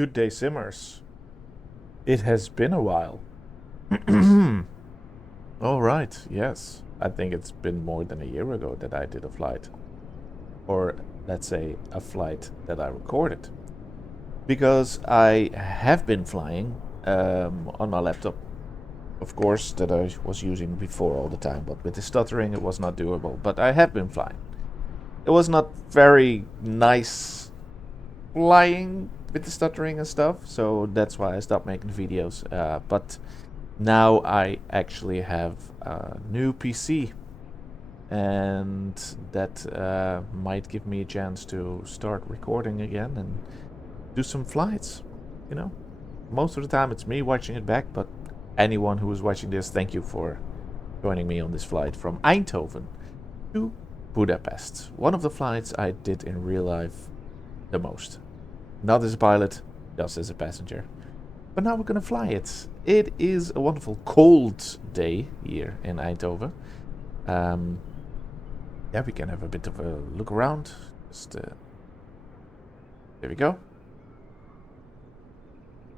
Good day, Simmers. It has been a while. All right, yes. I think it's been more than a year ago that I did a flight. Or let's say a flight that I recorded. Because I have been flying on my laptop, of course, that I was using before all the time. But with the stuttering, it was not doable. But I have been flying. It was not very nice flying with the stuttering and stuff, so that's why I stopped making videos. But now I actually have a new PC, and that might give me a chance to start recording again and do some flights. You know, most of the time it's me watching it back, but anyone who is watching this, thank you for joining me on this flight from Eindhoven to Budapest. One of the flights I did in real life the most. Not as a pilot, just as a passenger. But now we're gonna fly it. It is a wonderful cold day here in Eindhoven. Yeah, we can have a bit of a look around. Just there we go.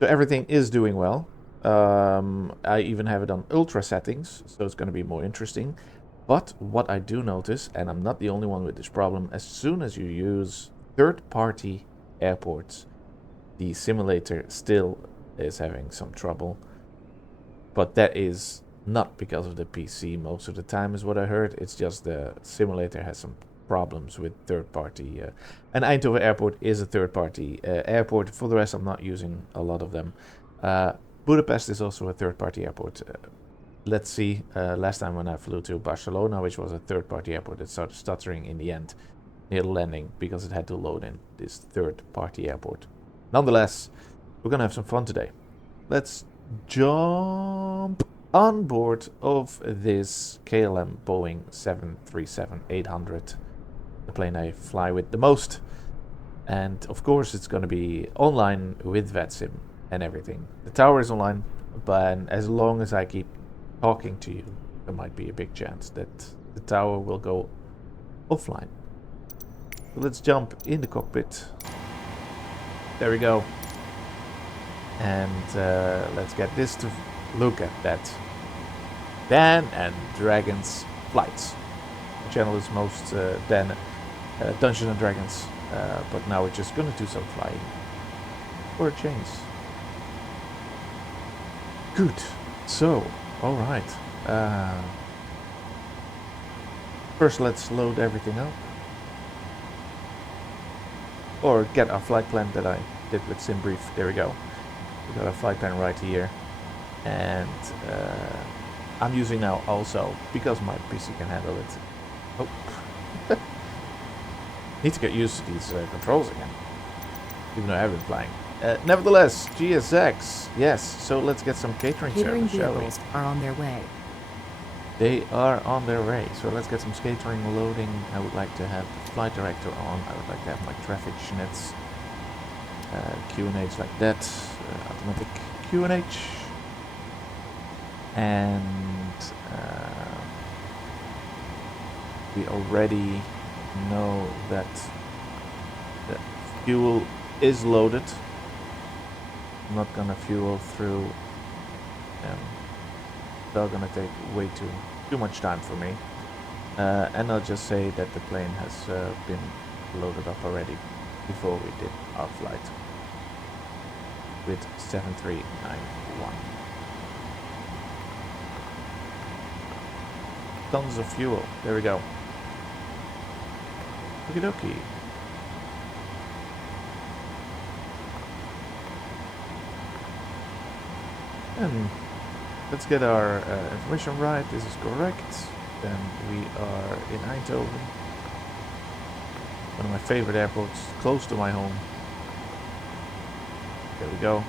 So everything is doing well. I even have it on ultra settings, so it's gonna be more interesting. But what I do notice, and I'm not the only one with this problem, as soon as you use third-party airports, the simulator still is having some trouble. But that is not because of the PC most of the time, is what I heard. It's just the simulator has some problems with third-party. And Eindhoven Airport is a third-party airport. For the rest, I'm not using a lot of them. Budapest is also a third-party airport. Let's see, last time when I flew to Barcelona, which was a third-party airport, it started stuttering in the end near the landing because it had to load in this third-party airport. Nonetheless, we're gonna have some fun today. Let's jump on board of this KLM Boeing 737-800, the plane I fly with the most. And of course it's gonna be online with Vatsim and everything. The tower is online, but as long as I keep talking to you, there might be a big chance that the tower will go offline. So let's jump in the cockpit. There we go. And let's get this to look at that. Dan and Dragons flights. The channel is most Dungeons and Dragons, but now we're just gonna do some flying for a change. Good. So, all right. First, let's load everything up, or get our flight plan that I did with SimBrief. There we go. We got a flight plan right here, and I'm using now also because my PC can handle it. Oh, need to get used to these controls again, even though I have been flying. Nevertheless, GSX, yes. So let's get some catering service, shall we? Vehicles are on their way. They are on their way, so let's get some catering loading. I would like to have the flight director on. I would like to have my traffic schnitz. QNH like that, automatic QNH, and we already know that the fuel is loaded. I'm not gonna fuel through. They're gonna take way too much time for me, and I'll just say that the plane has been loaded up already before we did our flight with 7391. Tons of fuel. There we go. Okie dokie. And let's get our information right. This is correct. Then we are in Eindhoven. One of my favorite airports, close to my home. There we go.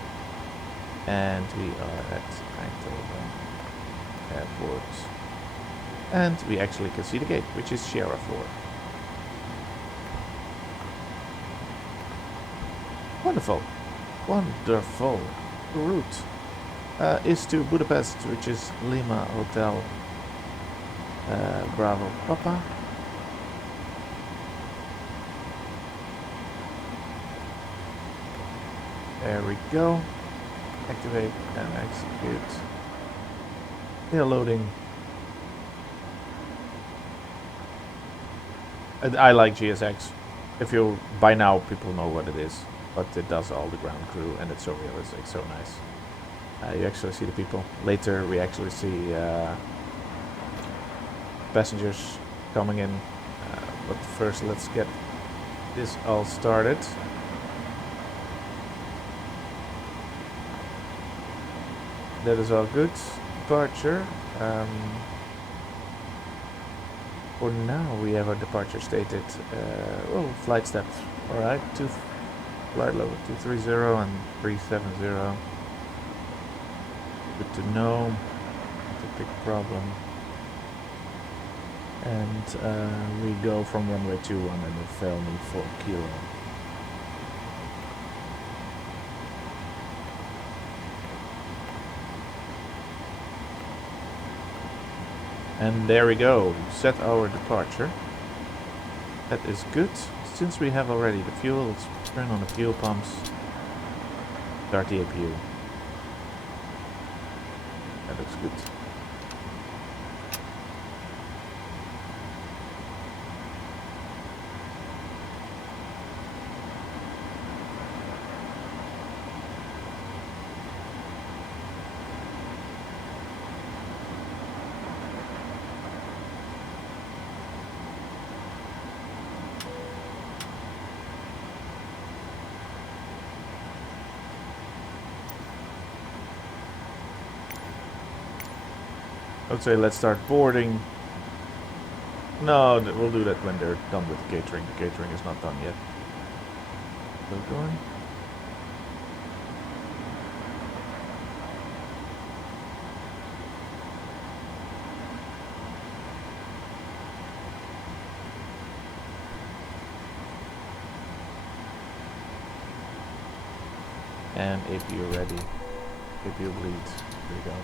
And we are at Eindhoven Airport. And we actually can see the gate, which is Sierra Floor. Wonderful. Wonderful. The route is to Budapest, which is Lima Hotel Bravo Papa. There we go. Activate and execute. They're loading. I like GSX. If you by now people know what it is, but it does all the ground crew and it's so realistic, so nice. You actually see the people. Later we actually see passengers coming in, but first let's get this all started. That is all good. Departure. For now we have our departure stated. Flight steps. Alright, flight level 230 and 370. Good to know. Not a big problem. And we go from runway 21 and it fell me 4 kilo. And there we go, set our departure. That is good. Since we have already the fuel, let's turn on the fuel pumps. Start the APU. That looks good. I would say let's start boarding. No, we'll do that when they're done with the catering. The catering is not done yet. Still going. And APU ready. APU bleed. There we go.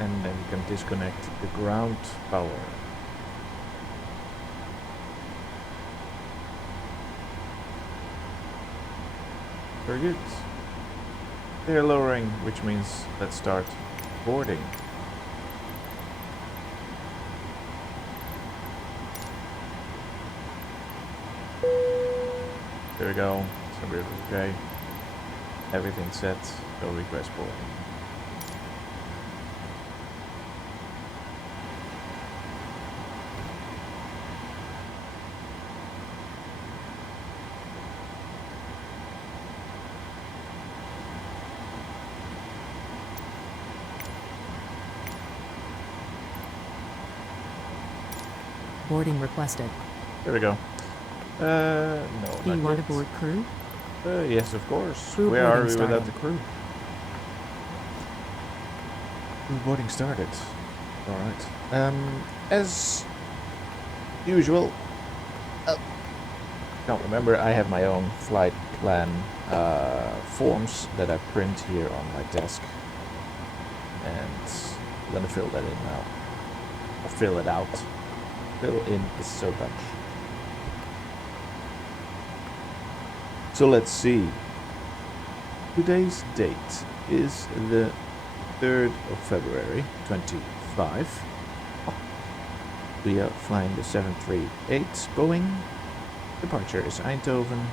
And then we can disconnect the ground power. Very good. They're lowering, which means let's start boarding. There we go. So we're okay. Everything's set. Go request boarding. Boarding requested. There we go. No. Do you want to board crew? Yes, of course. Crew Where are boarding we started. without the crew? Crew boarding started. Alright. As usual, don't remember, I have my own flight plan forms that I print here on my desk. And I'm gonna fill that in now. Or fill it out. Fill in is so Dutch. So let's see. Today's date is the 3rd of February 25. We are flying the 738 Boeing. Departure is Eindhoven.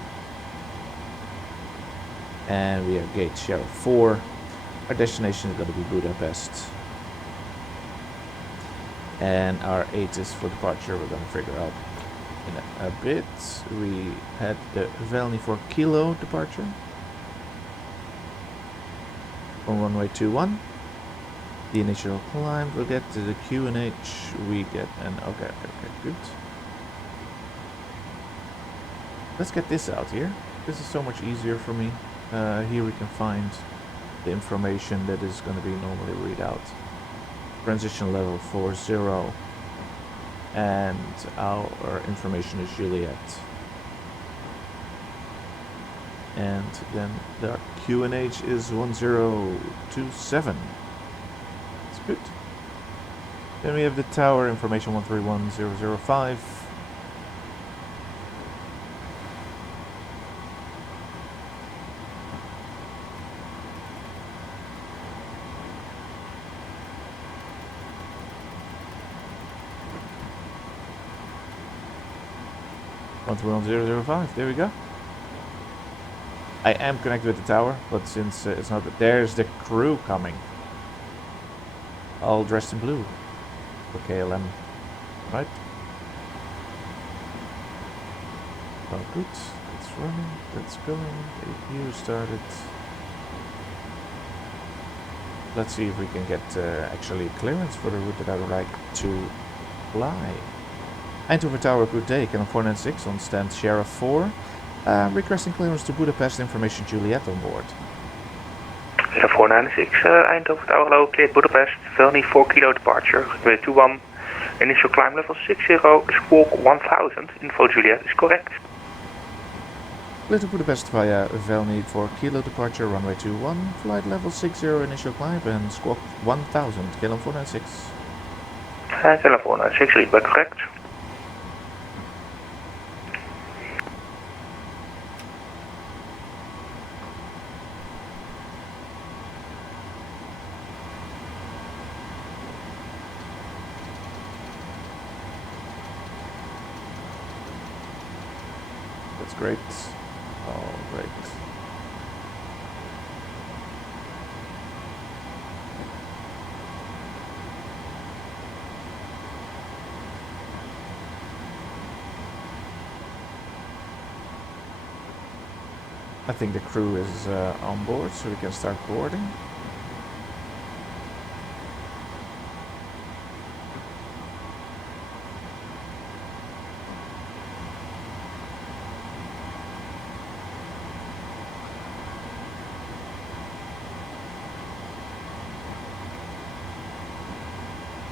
And we are gate share 4. Our destination is going to be Budapest. And our ATIS for departure we're going to figure out in a bit. We had the Valny 4 Kilo departure from runway 21. The initial climb, we'll get to the QNH, we get an, okay, good. Let's get this out here. This is so much easier for me. Here we can find the information that is going to be normally read out. Transition level 40. And our information is Juliet. And then the QNH is 1027. That's good. Then we have the tower information 131005. 131,005. There we go. I am connected with the tower, but since it's not... There's the crew coming. All dressed in blue. For KLM. Right? Oh, good. It's running. It's going. APU started. Let's see if we can get actually clearance for the route that I would like to fly. Eindhoven Tower, good day. Cannon 496 on stand Sheriff 4. Requesting clearance to Budapest, information Juliet on board. 496, Eindhoven Tower, hello, cleared Budapest, Velny 4 kilo departure, runway 21, initial climb level 60, squawk 1000, info Juliet is correct. Clear to Budapest via Velny 4 kilo departure, runway 21, flight level 60, initial climb and squawk 1000, KLM 496. KLM 496, read back correct. That's great. All right. I think the crew is on board, so we can start boarding.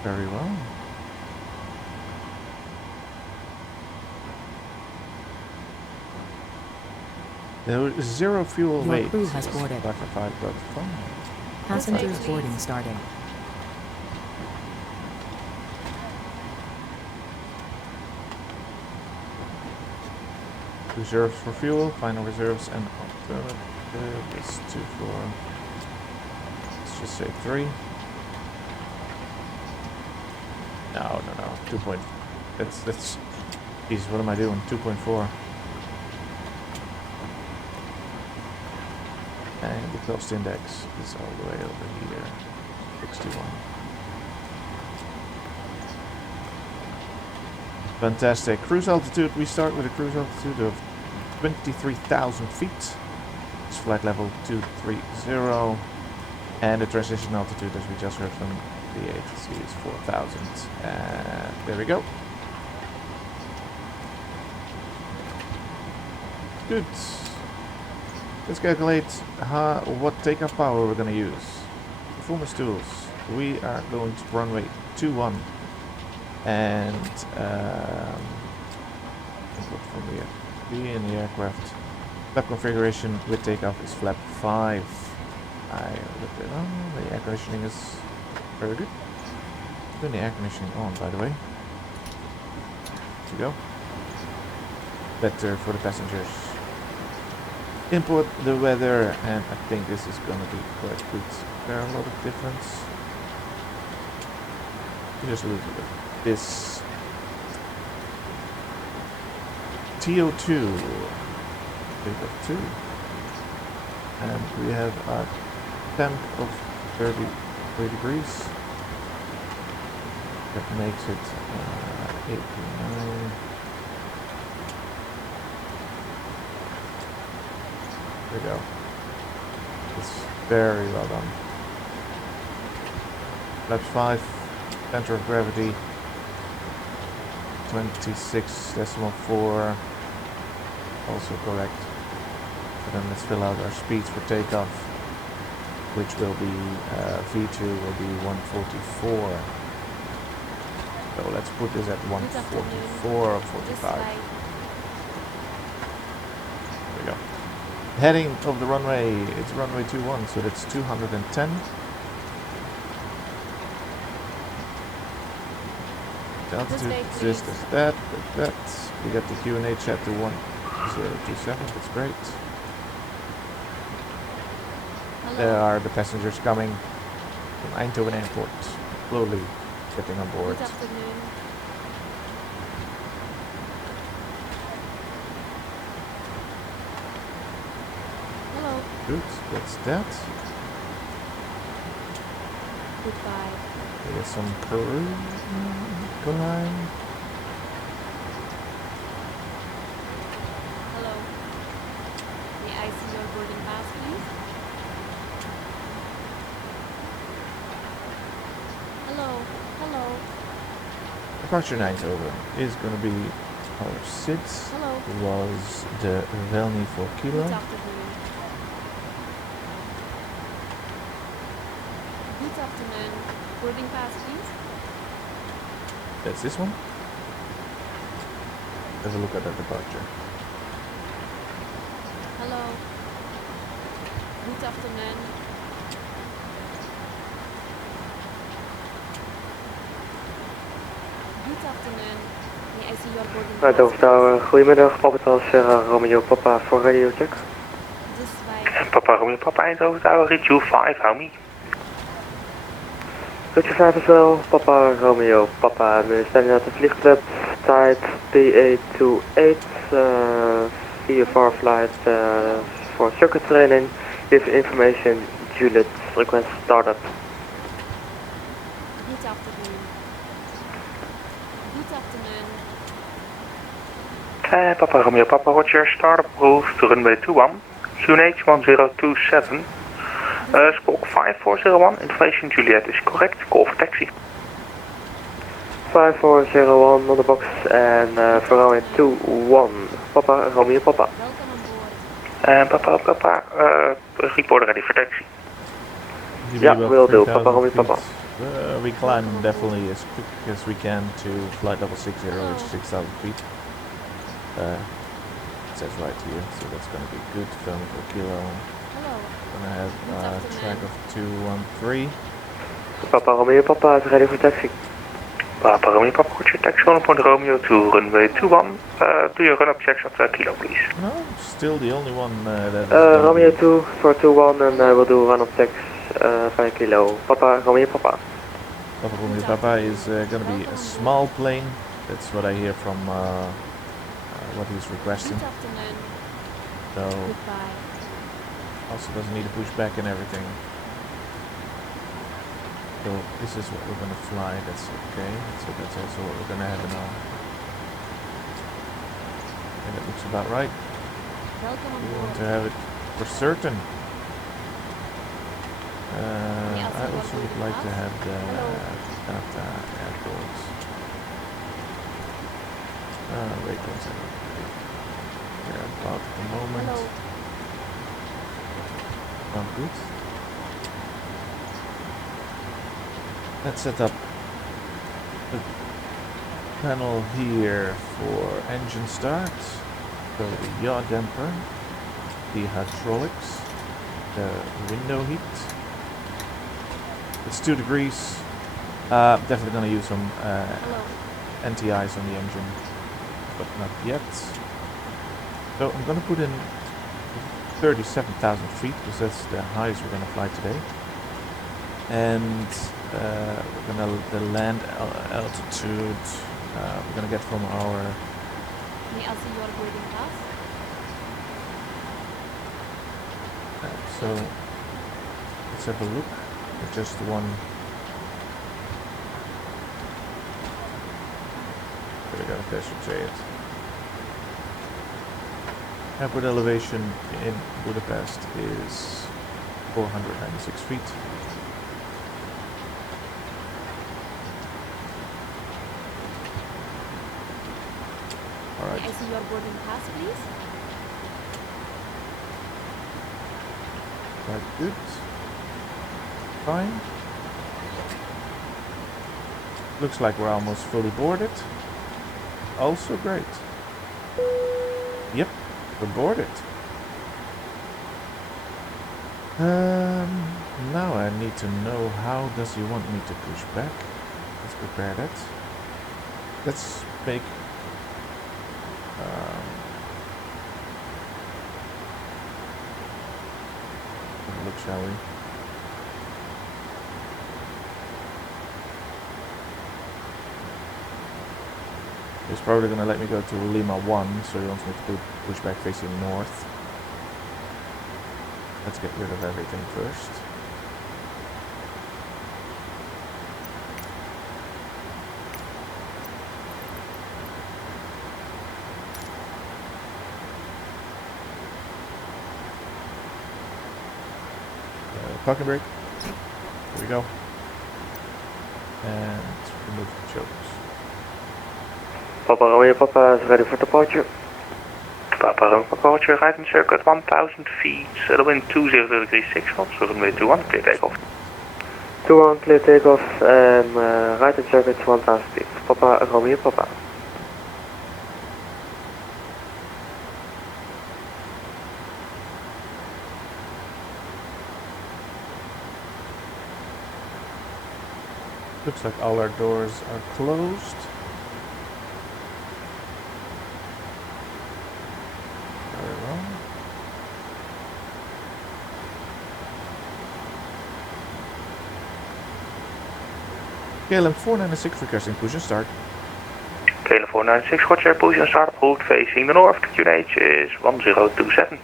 Very well. There is zero fuel Your weight. crew has boarded. Passengers boarding starting. Reserves for fuel, final reserves and alternative is 2 for, let's just say 3. No, 2 point, that's, geez, what am I doing, 2.4. And the cost index is all the way over here, 61. Fantastic. Cruise altitude, we start with a cruise altitude of 23,000 feet. It's flight level 230. And the transition altitude, as we just heard from the agency, is 4,000. And there we go. Good. Let's calculate what takeoff power we're going to use. Performance tools. We are going to runway 21. And input from the FB in the aircraft. Flap configuration with takeoff is flap 5. I looked it on. The air conditioning is very good. Turn the air conditioning on, by the way. There we go. Better for the passengers. Import the weather, and I think this is going to be quite good. There are a lot of difference. Just look at this TO2 takeoff 2, and we have a temp of 33 degrees. That makes it 89. There we go. It's very well done. Flaps 5, center of gravity 26.4, also correct. And then let's fill out our speeds for takeoff, which will be V2 will be 144. So let's put this at 144 or 45. There we go. Heading of the runway, it's runway 21, so that's 210. The altitude is that. We got the Q&A chat to 1027, that's great. Hello. There are the passengers coming from Eindhoven Airport, slowly getting on board. Good afternoon. Good, that's that. Goodbye. Here's some Peru. Line. Hello. May I see your boarding pass, please? Hello. Hello. Departure Eindhoven is going to be our 6. Hello. Was the Velny for Kilo. Good afternoon. Good afternoon. Boarding pass, please. That's this one. Have a look at that departure. Hello. Good afternoon. Good afternoon. May I see your boarding pass? Eindhoven Tower, goedemiddag. Papa Sierra Romeo Papa voor radio check. This way. Papa Romeo Papa Eindhoven Tower, Ritue 5, hou me. Ritje 5 is wel, Papa Romeo Papa. We zijn at de vliegplat, tijd PA28, VFR flight for circuit training. Give information, Juliet, request startup. Good afternoon. Good afternoon. Papa Romeo Papa Roger, startup approved to runway 21, QNH 1027. Squawk 5401, information Juliet is correct, call for taxi. 5401 on the box and for runway 21, Papa Romeo Papa. Welcome on board. Papa, report ready for taxi. Yeah, will do. Papa Romeo Papa. We climb definitely as quick as we can to flight level 60, which is 6,000 feet. It says right here, so that's going to be good. Film for Kilo. Hello. Gonna have track of 213. Papa Romeo Papa is ready for taxi. Papa Romeo Papa Roger, taxi 1 Romeo to runway 21. Do your run-up checks at Kilo, please. No, still the only one that is Romeo 2 for 21 and I will do run-up checks 5 kilo. Papa Romeo Papa. Papa Romeo Papa is going to be a small plane. That's what I hear from what he's requesting. Good afternoon. So Goodbye. also doesn't need a pushback and everything. So this is what we're going to fly. That's okay. So that's also what we're going to have in our. And it looks about right. Welcome on We board. want to have it for certain. I also would like to have the data airports. Wait 1 second. We're about at the moment. Hello. Oh, good. Let's set up the panel here for engine start. So the yaw damper, the hydraulics, the window heat. It's 2 degrees. Definitely going to use some Hello. NTIs on the engine, but not yet. So I'm going to put in 37,000 feet because that's the highest we're going to fly today. And we're going to the land altitude we're going to get from our. May I see your boarding pass? So let's have a look at just one. I got a fish to say it. Airport elevation in Budapest is 496 feet. Alright. May I see your boarding pass, please? Right, good. Fine. Looks like we're almost fully boarded. Also great. Yep, we're boarded. Now I need to know how does he want me to push back. Let's prepare that. Let's make have a look, shall we? He's probably going to let me go to Lima 1, so he wants me to push back facing north. Let's get rid of everything first. Parking brake. Here we go. And remove the chokes. Papa Romeo Papa is ready for departure. Papa Romeo Papa Roger, right in circuit 1000 feet, wind 20 degrees 6 knots, runway 21, clear takeoff. 21 clear takeoff and right in circuit 1000 feet. Papa Romeo Papa. Looks like all our doors are closed. Very well. KLM 496 requesting push and start. KLM 496, Roger, push and start, route facing the north, QNH is 1027.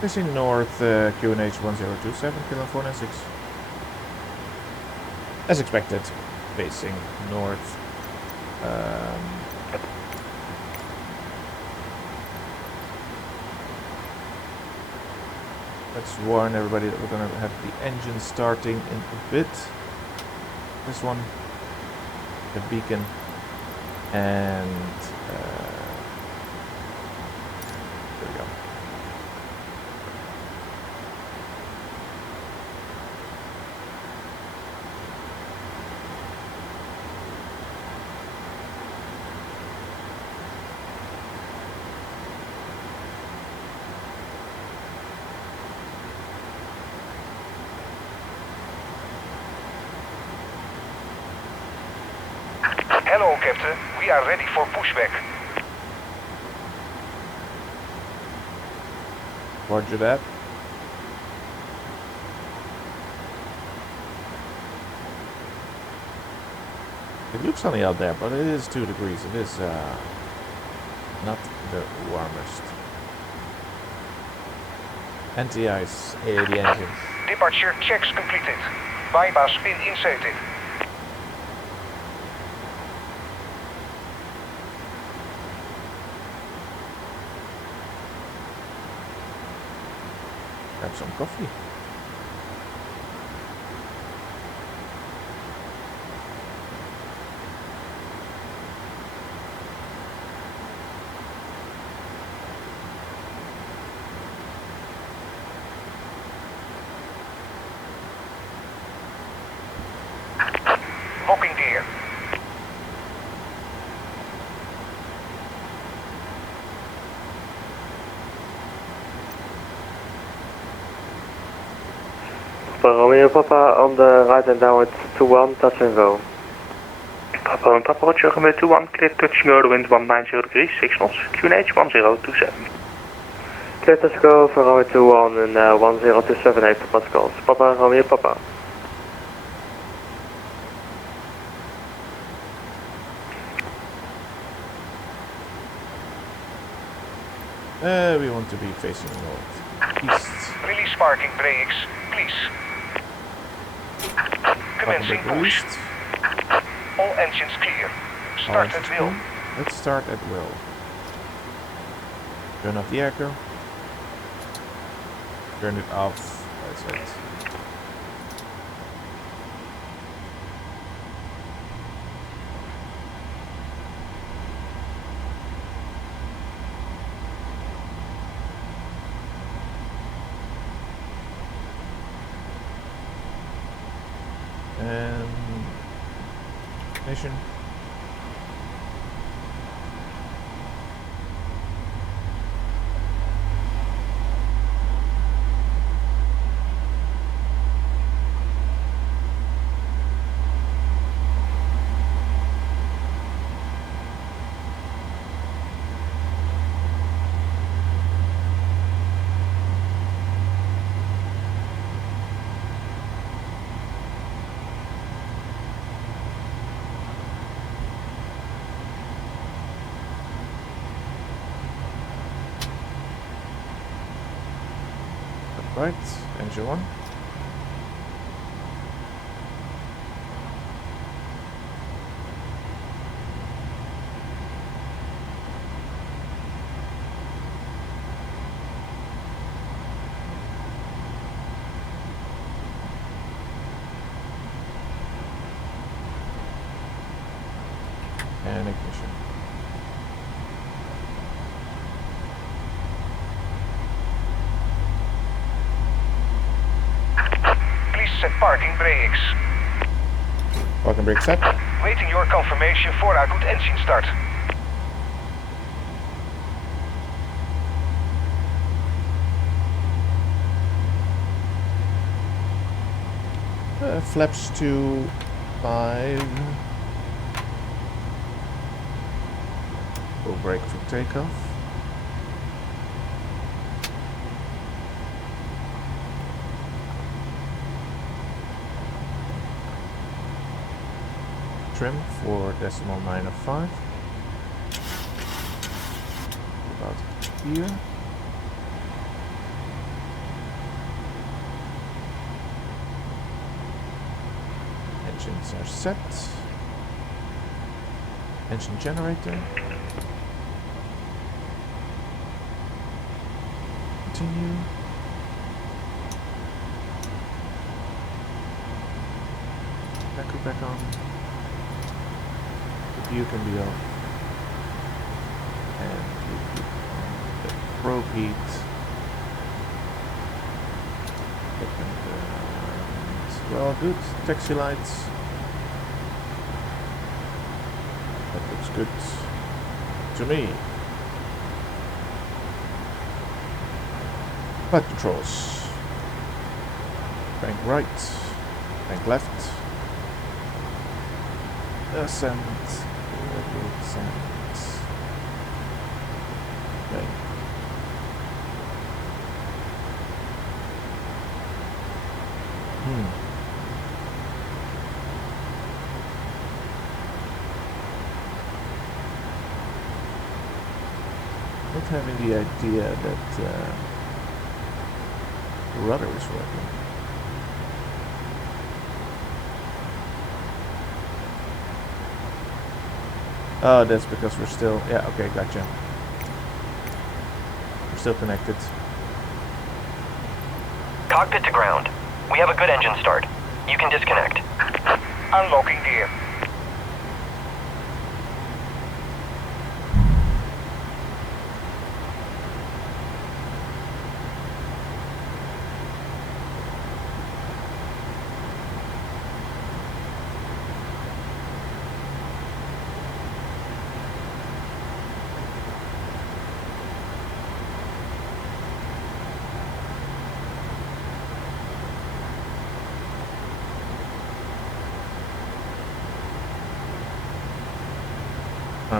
Facing north, QNH 1027, KLM 496. As expected, facing north. Let's warn everybody that we're going to have the engine starting in a bit. This one, the beacon, and there we go. Hello, Captain. We are ready for pushback. Roger that. It looks sunny out there, but it is 2 degrees. It is not the warmest. Anti-ice, the engine. Departure checks completed. Bypass pin inserted. Grab some coffee. Locking gear. Papa Romeo Papa on the right and downward 21, touch and go. Papa and Papa Roger, runway 21, clear touching over the wind 190 degrees 6 knots, QNH 1027. Clear touch go for Romeo 21 and 1027 hectopascals. Papa Romeo Papa. We want to be facing north. East. Release parking brakes, please. Commencing push. East. All engines clear. Start at will. Let's start at will. Turn off the airco. Turn it off. That's it. And ignition. Right, engine 1. And ignition. Please set parking brakes. Parking brake set. Waiting your confirmation for a good engine start. Flaps to 5. Full brake for takeoff. Trim for 0.9 of 5. About here. Engines are set. Engine generator. Continue. Back on. The view can be off. And we keep on the probe heat. Well, good. Taxi lights. That looks good to me. Flight controls. Bank right. Bank left. Ascent. Ascent. Okay. Not having the idea that the rudder is working. Oh, that's because we're still... Yeah, okay, gotcha. We're still connected. Cockpit to ground. We have a good engine start. You can disconnect. Unlocking gear.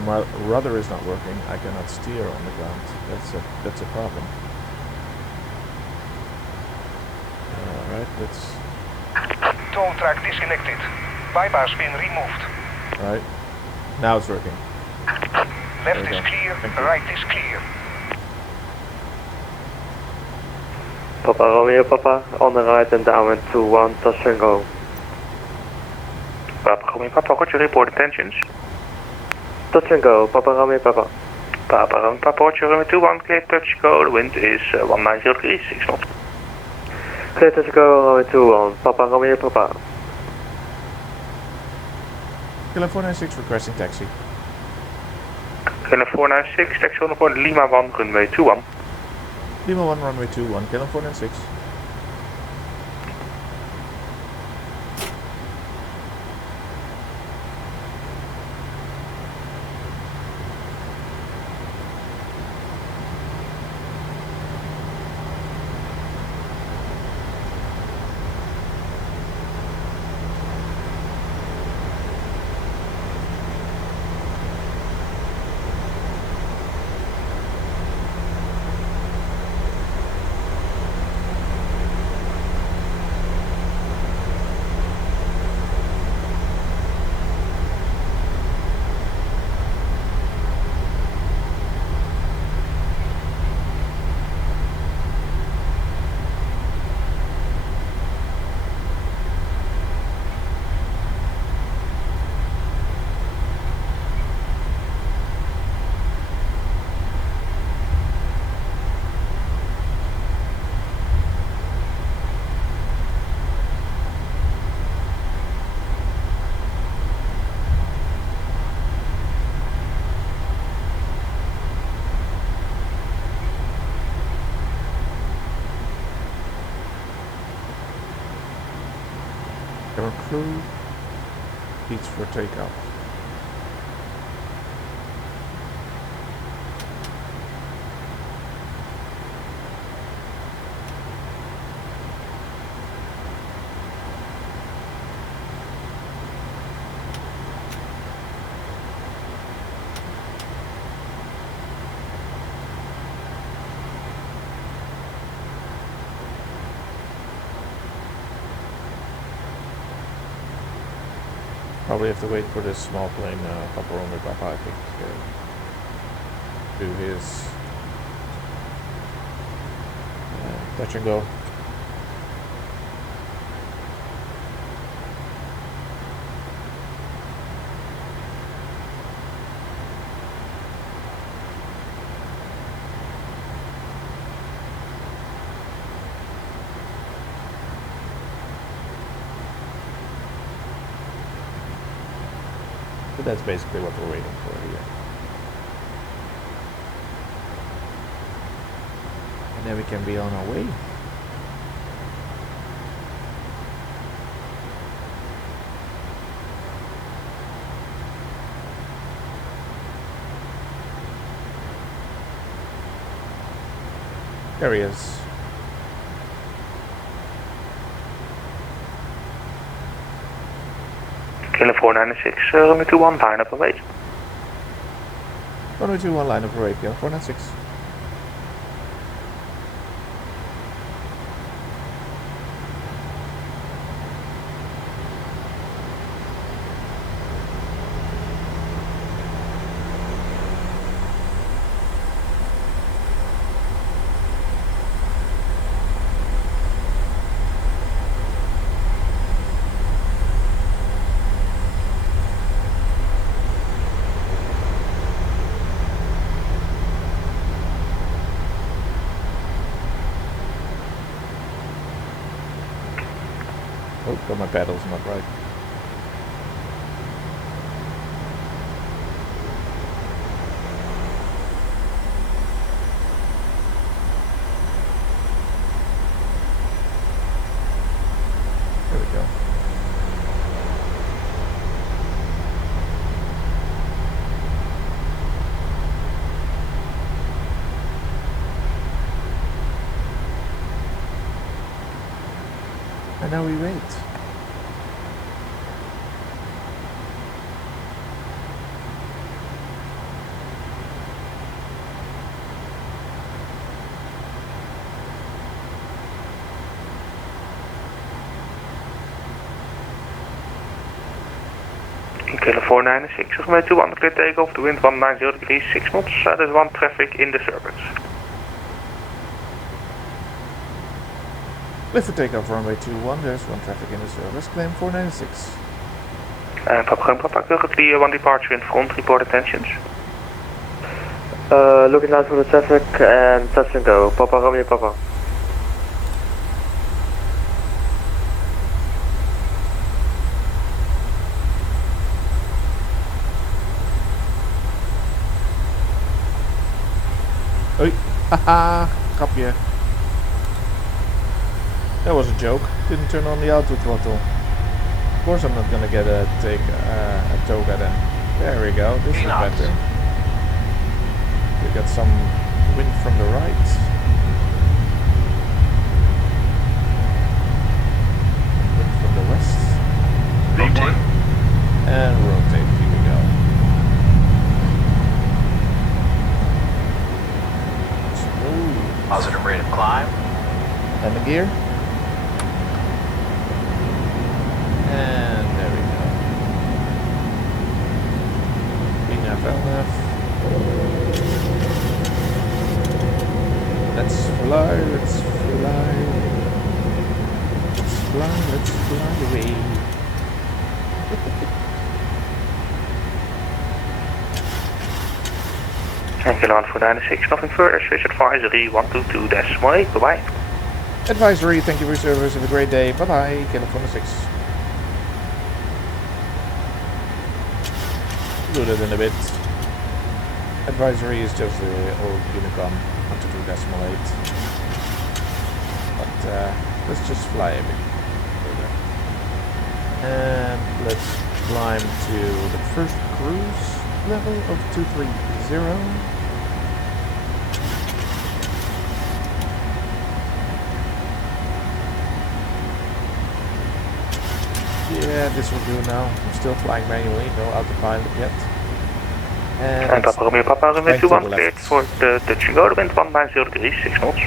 My rudder is not working. I cannot steer on the ground. That's a problem. Alright, let's... Tow track disconnected. Bypass pin removed. Right. Now it's working. Left we is go. clear, Thank you. right is clear. Papa Romeo Papa, on the right and downwind 21, touch and go. Papa Romeo Papa, roger, report attentions. Touch and go, Papa Romeo Papa. Papa Romeo Papa, roger, Romeo 21, clear touch go, the wind is 190 degrees, 6 knots. Clear touch go, Romeo 21, Papa Romeo Papa. Kilo 496 requesting taxi. Kilo 496, taxi on board Lima 1, runway 21. Lima 1, runway 21, Kilo 496. Cabin crew. Seats for takeoff. Probably have to wait for this small plane, Papa Romeo Papa, I think, do his touch and go. But that's basically what we're waiting for here. And then we can be on our way. There he is. Kilo 496, runway 21, line up await. Runway 21, line up parade, Kilo 496. Oh, but my pedal's not right. There we go. And now we wait. Kilo 496, runway 21, clear takeoff, the wind 190 degrees, 6 knots, there's one traffic in the service. Clear for takeoff, runway 21, there's one traffic in the service, claim 496. Papa, currently one departure in front, report attentions. Looking out for the traffic and touch and go. Papa Romeo Papa. Oi, haha, grapje. That was a joke. Didn't turn on the auto throttle. Of course I'm not gonna get a toga then. There we go, this is better. We got some wind from the right. Wind from the west. Rotate. And rotate, here we go. Smooth. Positive rate of climb. And the gear. And there we go. Enough, enough. Let's fly, let's fly. Let's fly, let's fly away. And Kilo 496, nothing further, switch advisory 122.8, bye-bye. Advisory, thank you for your service, have a great day, bye bye, Kilo 496. Do that in a bit. Advisory is just the old Unicom 122.8. But let's just fly a bit further. And let's climb to the first cruise level of 230. Yeah, this will do now. I'm still flying manually, no autopilot yet. En Papa Romeo Papa Runway 21 cleared for the touch and go. The wind 1906 knots.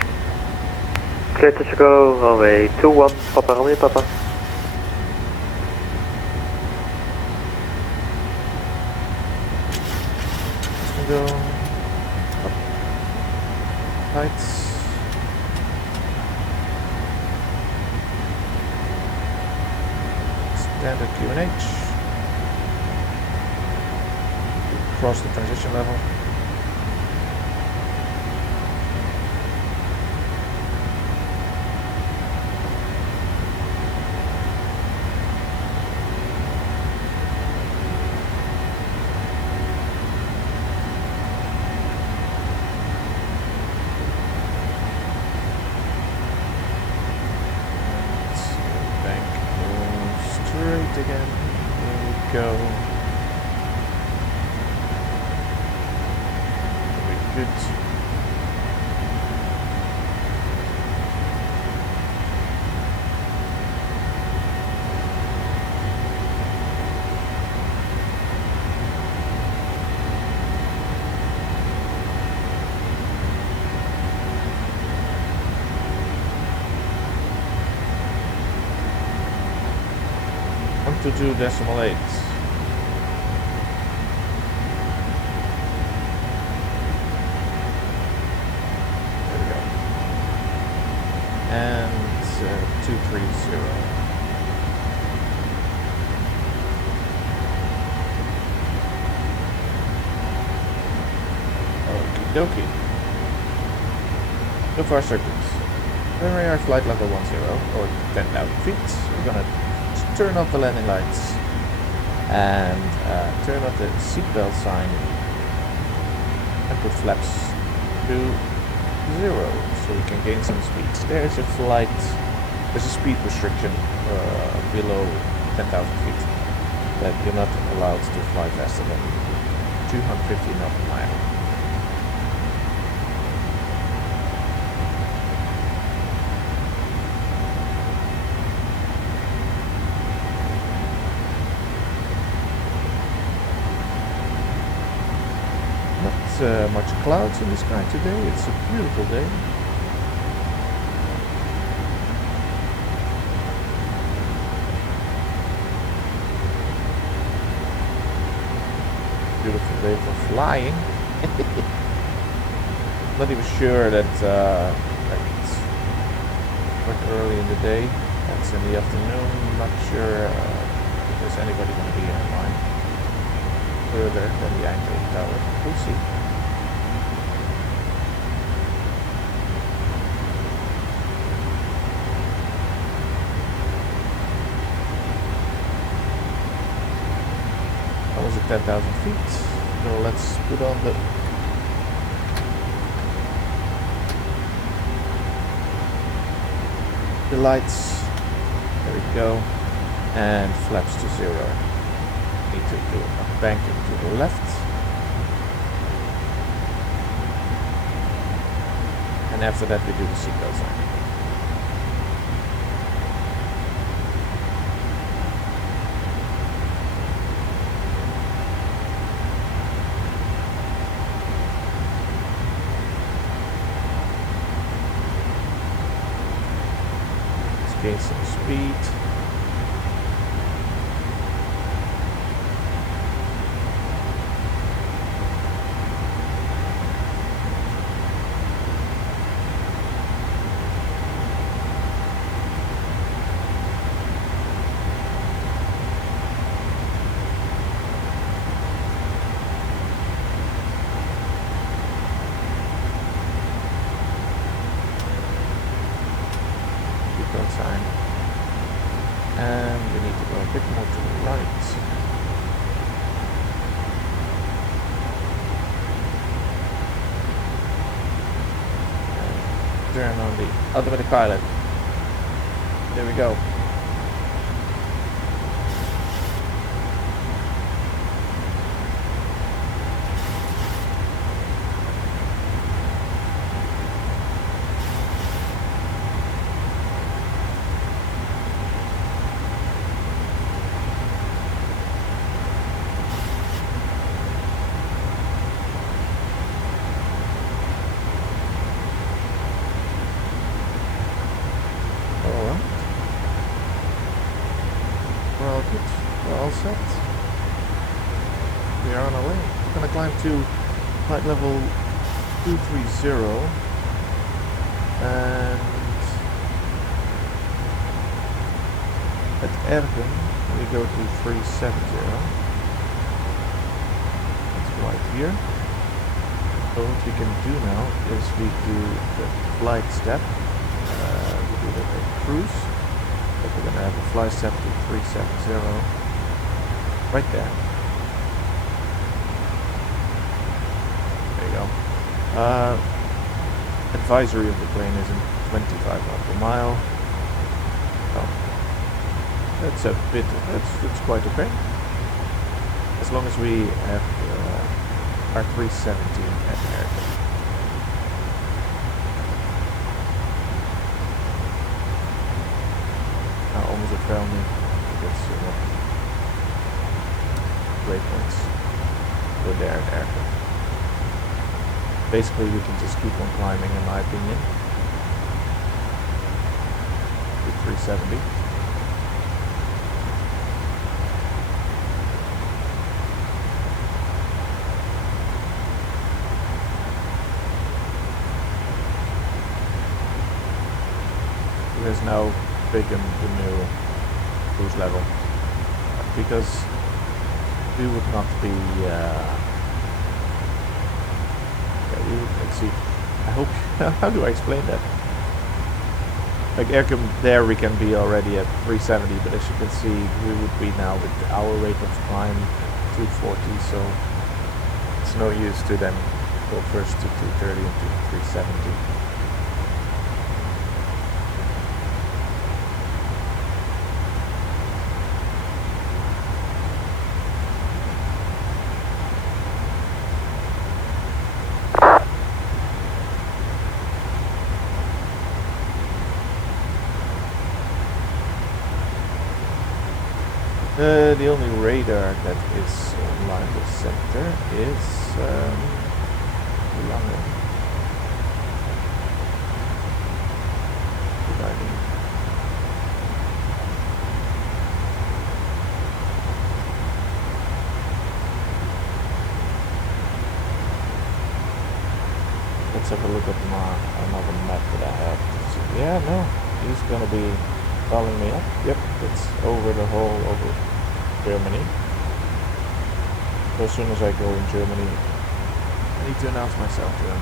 Clear to go, runway 21, Papa Romeo Papa. Go up. Lights. Standard QNH. Cross the transition level. Again. There we go. Very good. To 2 decimal 8. There we go. And 230. Okie dokie. So far circuits. Here we are, flight level 10 or 10,000 feet. We're gonna turn off the landing lights and turn off the seatbelt sign and put flaps to 0 so we can gain some speed. There's a speed restriction below 10,000 feet that you're not allowed to fly faster than 250 knots per mile. Much clouds in the sky today. It's a beautiful day. Beautiful day for flying. Not even sure that it's quite early in the day. That's in the afternoon. Not sure if there's anybody going to be online further than the Eindhoven tower. We'll see. Was it 10,000 feet? So let's put on the lights. There we go. And flaps to 0. Need to do a banking to the left. And after that we do the seatbelt sign. Gain some speed. Sign. And we need to go a bit more to the right. And turn on the automatic pilot. There we go. We're all good. We're all set. We are on our way. We're gonna climb to flight level 230 and at Eindhoven we go to 370. That's right here. So what we can do now is we do the flight step. We do the cruise. But we're gonna have a flight step to 370 right there. There you go. Advisory of the plane is in 25 miles per mile. Oh, that's a bit. That's quite okay. As long as we have our 317 at American. Almost it fell me. That's waypoints. Go there at aircraft. Basically, we can just keep on climbing, in my opinion. To 370. There's now big in the new cruise level because we would not be let's see, I hope how do I explain that? Like Aircom there we can be already at 370, but as you can see we would be now with our rate of climb 240, so it's no use to then go first to 230 and to 370. The only radar that is online the center is London. Let's have a look at another map that I have. Yeah, no, he's gonna be calling me up. Yep, it's over the whole over Germany. So as soon as I go in Germany, I need to announce myself to them.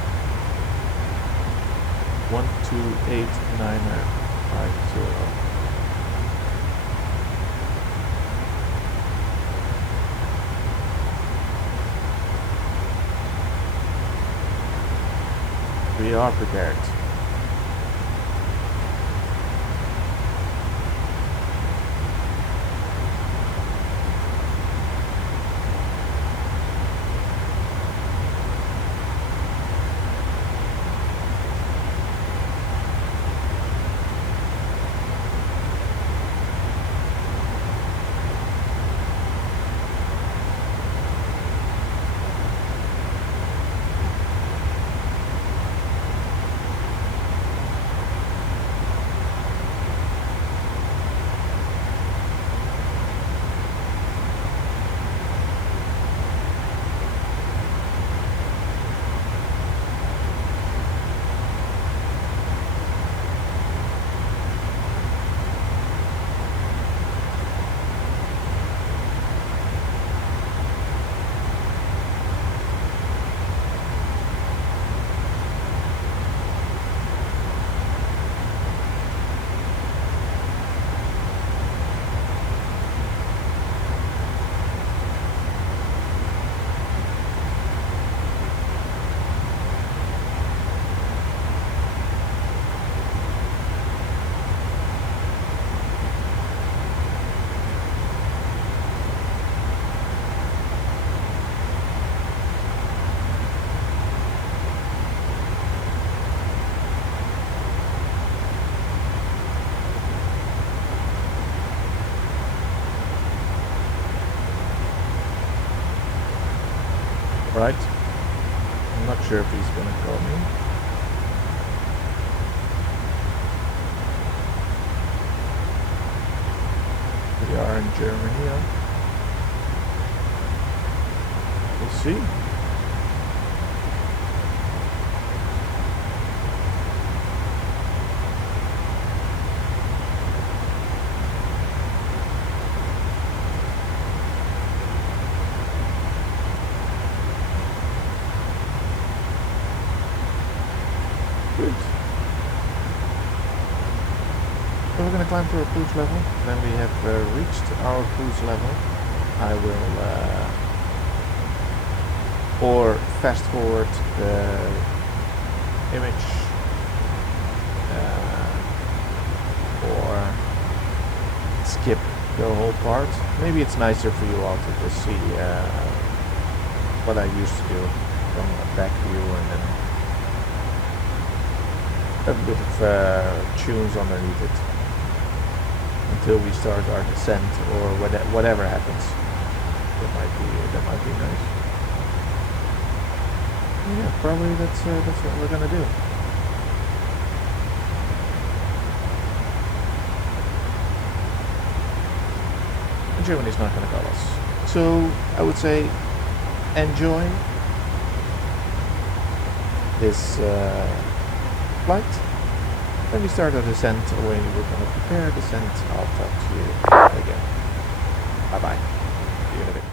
128950. We are prepared. Right? I'm not sure if he's gonna call me. We are in Germany. Huh? We'll see. Good. So we're going to climb to our cruise level. Then we have reached our cruise level. I will or fast forward the image or skip the whole part. Maybe it's nicer for you all to just see what I used to do from a back view and then a bit of tunes underneath it until we start our descent or whatever happens. That might be nice. Yeah, probably that's what we're gonna do. Germany's not gonna call us, so I would say enjoy this flight. When we start our descent, or when we're going to prepare descent, I'll talk to you again. Bye bye. See you in a bit.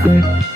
Yeah.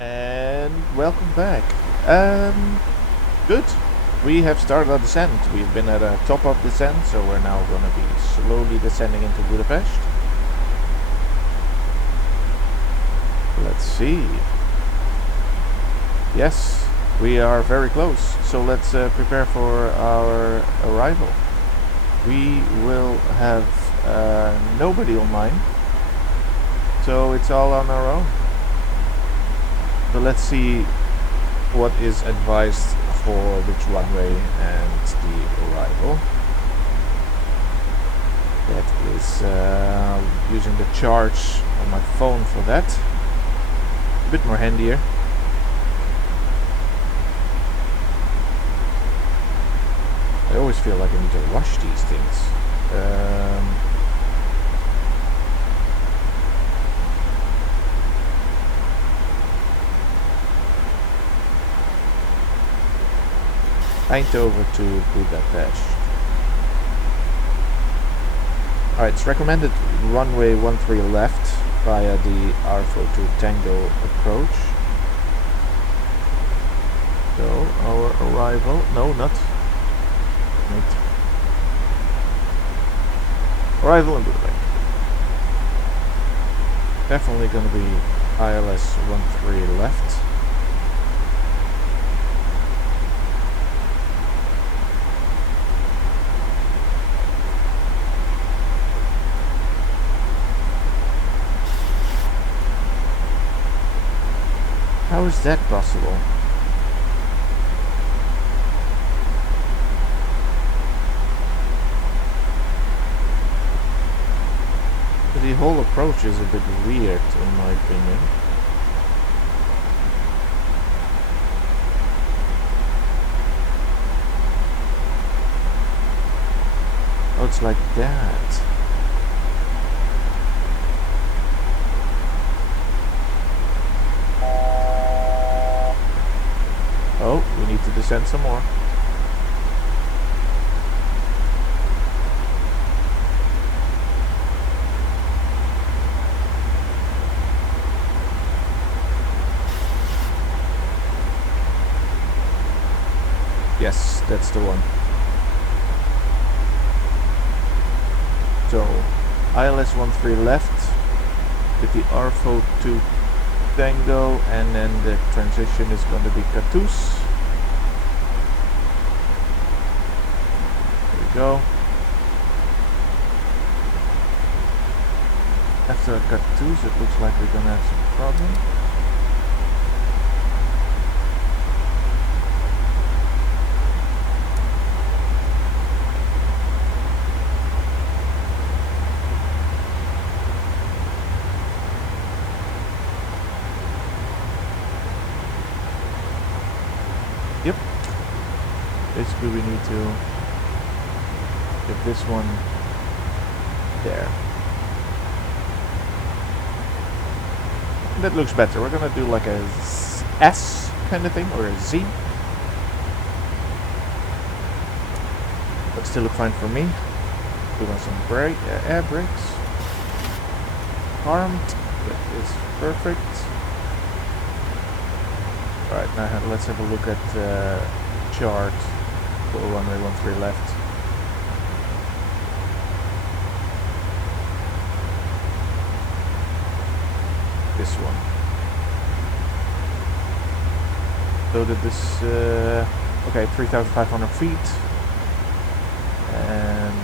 And welcome back. Good. We have started our descent. We've been at a top of descent, so we're now going to be slowly descending into Budapest. Let's see. Yes, we are very close. So let's prepare for our arrival. We will have nobody online, so it's all on our own. So let's see what is advised for which runway and the arrival. That is using the charge on my phone for that. A bit more handier. I always feel like I need to rush these things. Eindhoven to Budapest. Alright, it's recommended runway 13 left via the R42 Tango approach. So, our arrival, no, not. Wait. Arrival in Budapest. Definitely going to be ILS 13 left. How is that possible? The whole approach is a bit weird in my opinion. Oh, it's like that. Oh, we need to descend some more. Yes, that's the one. So, ILS 13 left with the R42 Tango, and then the transition is going to be Catus. There we go. After a Catus, it looks like we're going to have some problem. Yep. Basically we need to get this one there. That looks better. We're gonna do like a S kind of thing, or a Z. But still look fine for me. Put on some air brakes. Armed. That is perfect. Alright, now let's have a look at the chart for runway 13 left. This one. So that this, okay, 3,500 feet. And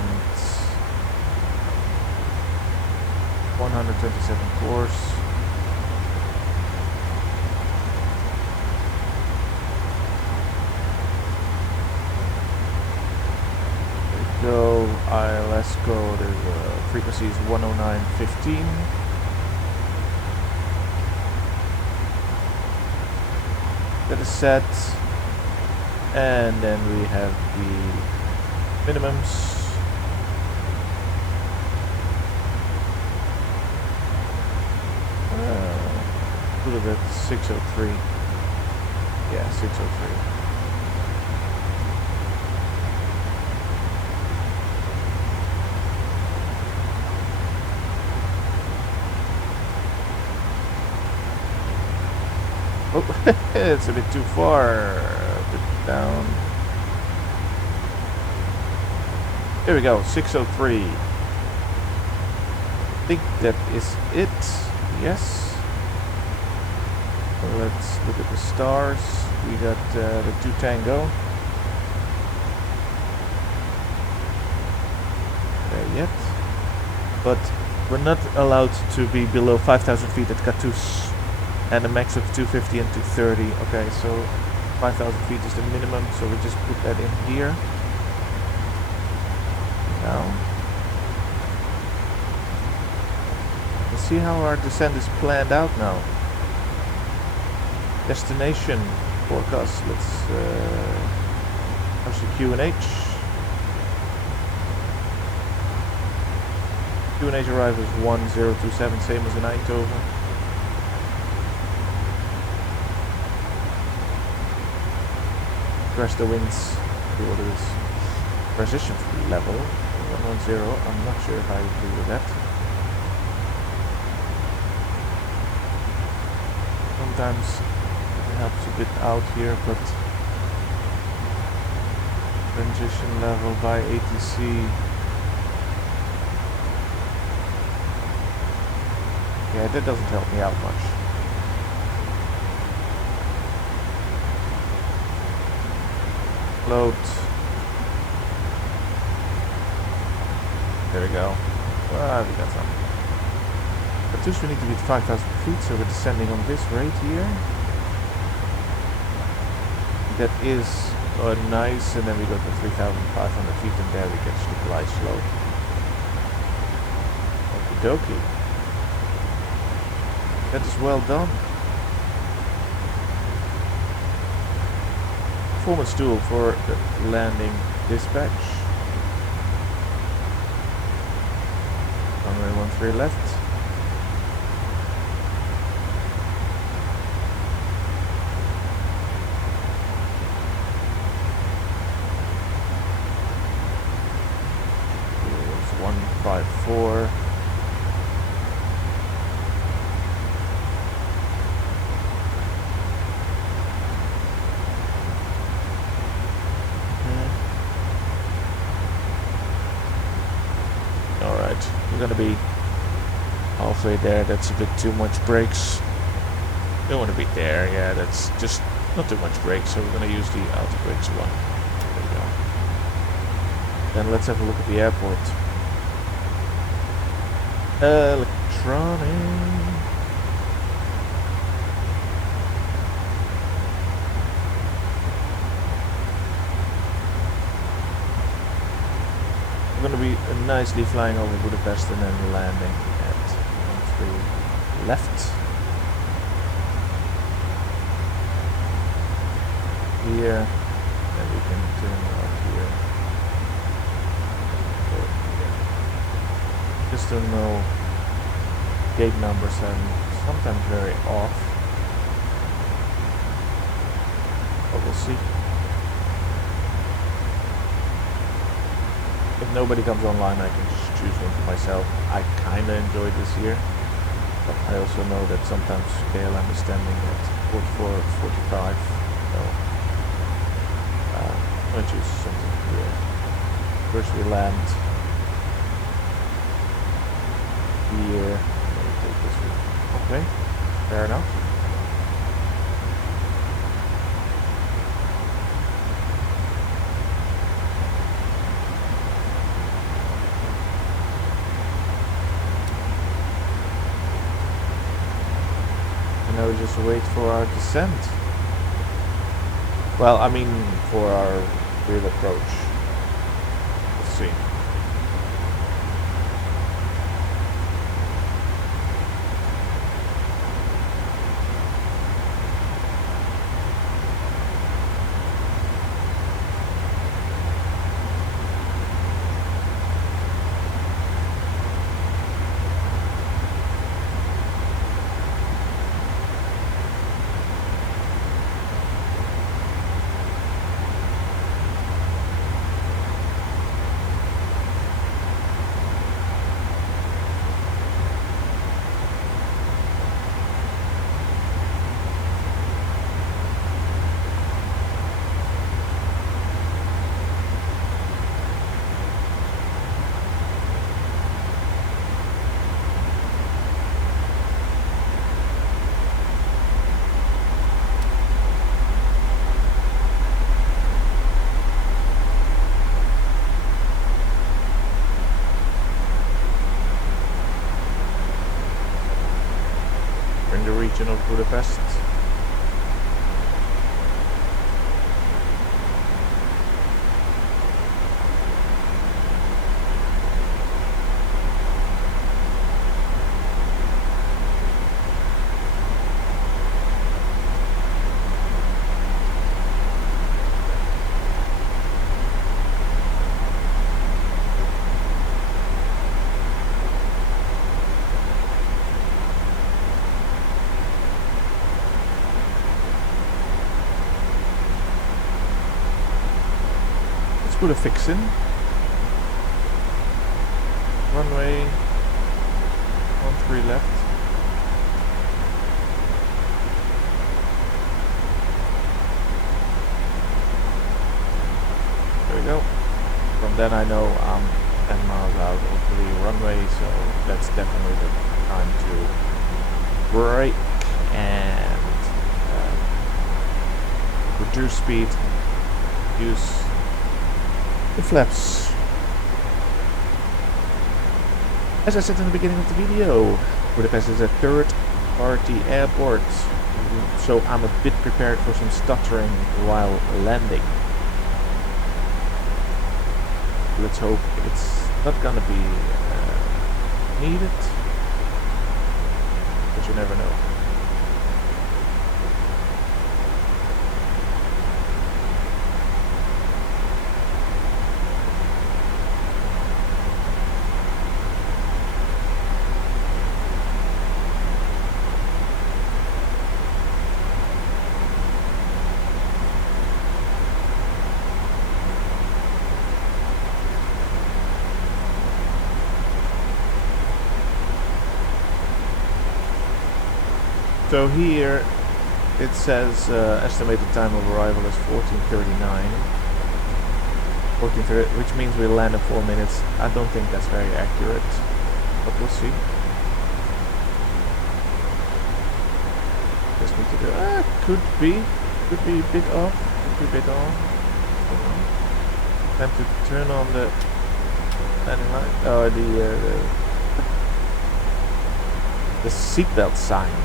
127 course. Go, ILS go, there's frequency is 109.15. That is set, and then we have the minimums. Put it at 603. Yeah, 603. Oh, it's a bit too far. A bit down. Here we go, 603. I think that is it. Yes. Let's look at the stars. We got the 2 Tango. There yet. But we're not allowed to be below 5,000 feet at Catus. And a max of 250 and 230. Okay, so 5,000 feet is the minimum, so we just put that in here. Now. Let's see how our descent is planned out now. Destination forecast. Let's how's the QNH? QNH arrival is 1027, same as in Eindhoven. Press the winds. See what it is. Precision level 110. I'm not sure if I agree with that. Sometimes it helps a bit out here, but transition level by ATC. Yeah, that doesn't help me out much. Load. There we go. Ah, we got some. But we need to be at 5,000 feet, so we're descending on this right here. That is nice, and then we go to 3,500 feet, and there we catch the glide slope. Okie dokie. That is well done. Performance tool for the landing dispatch. Runway 13 left. It's 154. We're gonna be halfway there. That's a bit too much brakes. Don't want to be there. Yeah, that's just not too much brakes. So we're gonna use the auto brakes one. There we go. Then let's have a look at the airport. Electronic. Going to be nicely flying over Budapest and then landing at 13 left. Here, and we can turn up here. Go here. Just don't know. Gate numbers are sometimes very off. But we'll see. If nobody comes online, I can just choose one for myself. I kinda enjoyed this year, but I also know that sometimes KLM is standing at 44, 45. So I'm gonna choose something here. First we land here. Let me take this one. Okay, fair enough. Now we just wait for our descent. Well, I mean for our real approach. Let's see. region of Budapest. Put a fix in. Runway 13 left. There we go. From then I know I'm 10 miles out of the runway, so that's definitely the time to brake and reduce speed, use the flaps. As I said in the beginning of the video, Budapest is a third-party airport, so I'm a bit prepared for some stuttering while landing. Let's hope it's not gonna be needed, but you never know. So here it says estimated time of arrival is 14:39, 14:30, which means we'll land in 4 minutes. I don't think that's very accurate, but we'll see. Just need to do. Could be a bit off. Could be a bit off. Time to turn on the landing light. Oh, the seatbelt sign.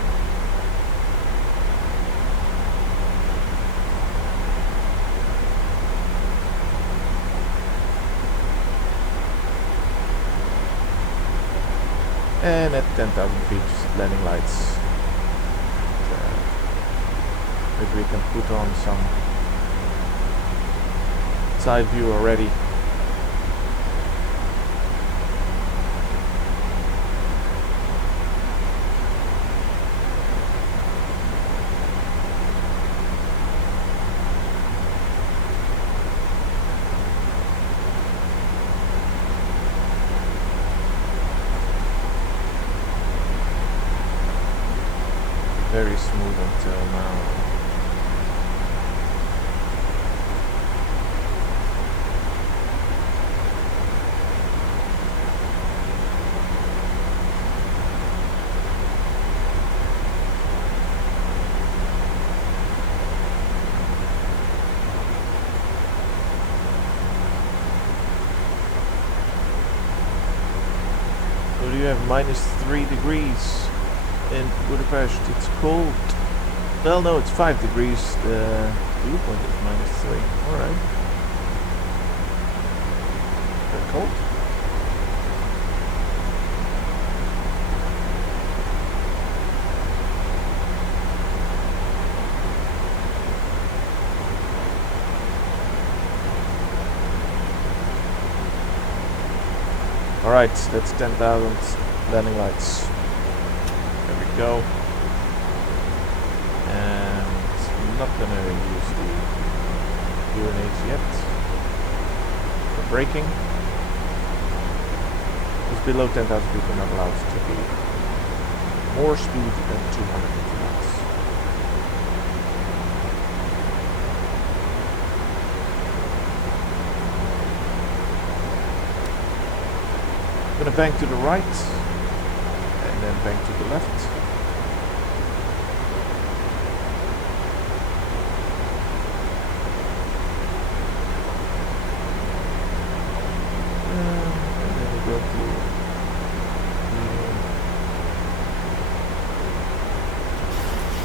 And at 10,000 feet, landing lights. Maybe we can put on some side view already. Very smooth until now. So do you have -3 degrees? In Budapest, it's cold. Well, no, it's 5 degrees. The dew point is -3. Alright. Very cold. Alright, that's 10,000 landing lights. Go, and I'm not gonna use the UNH yet for braking. It's below 10,000 feet, we're not allowed to be more speed than 250 knots. I'm gonna bank to the right and then bank to the left.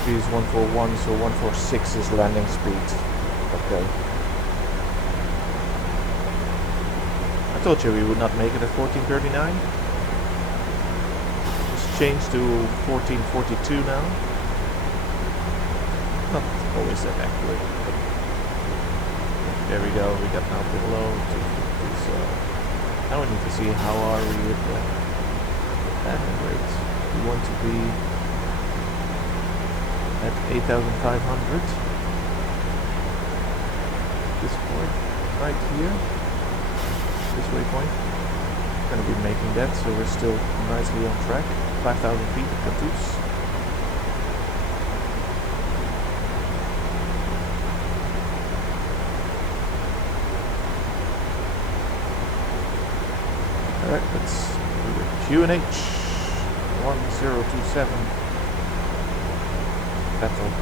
speed is 141, so 146 is landing speed. Okay. I told you we would not make it at 1439. Just changed to 1442 now. Not always that accurate. But there we go. We got now below 250. So now we need to see how are we with the landing rate. We want to be at 8,500. This point right here. This waypoint. Going to be making that, so we're still nicely on track. 5,000 feet at Catus. Alright, let's do the QNH 1027. Battled.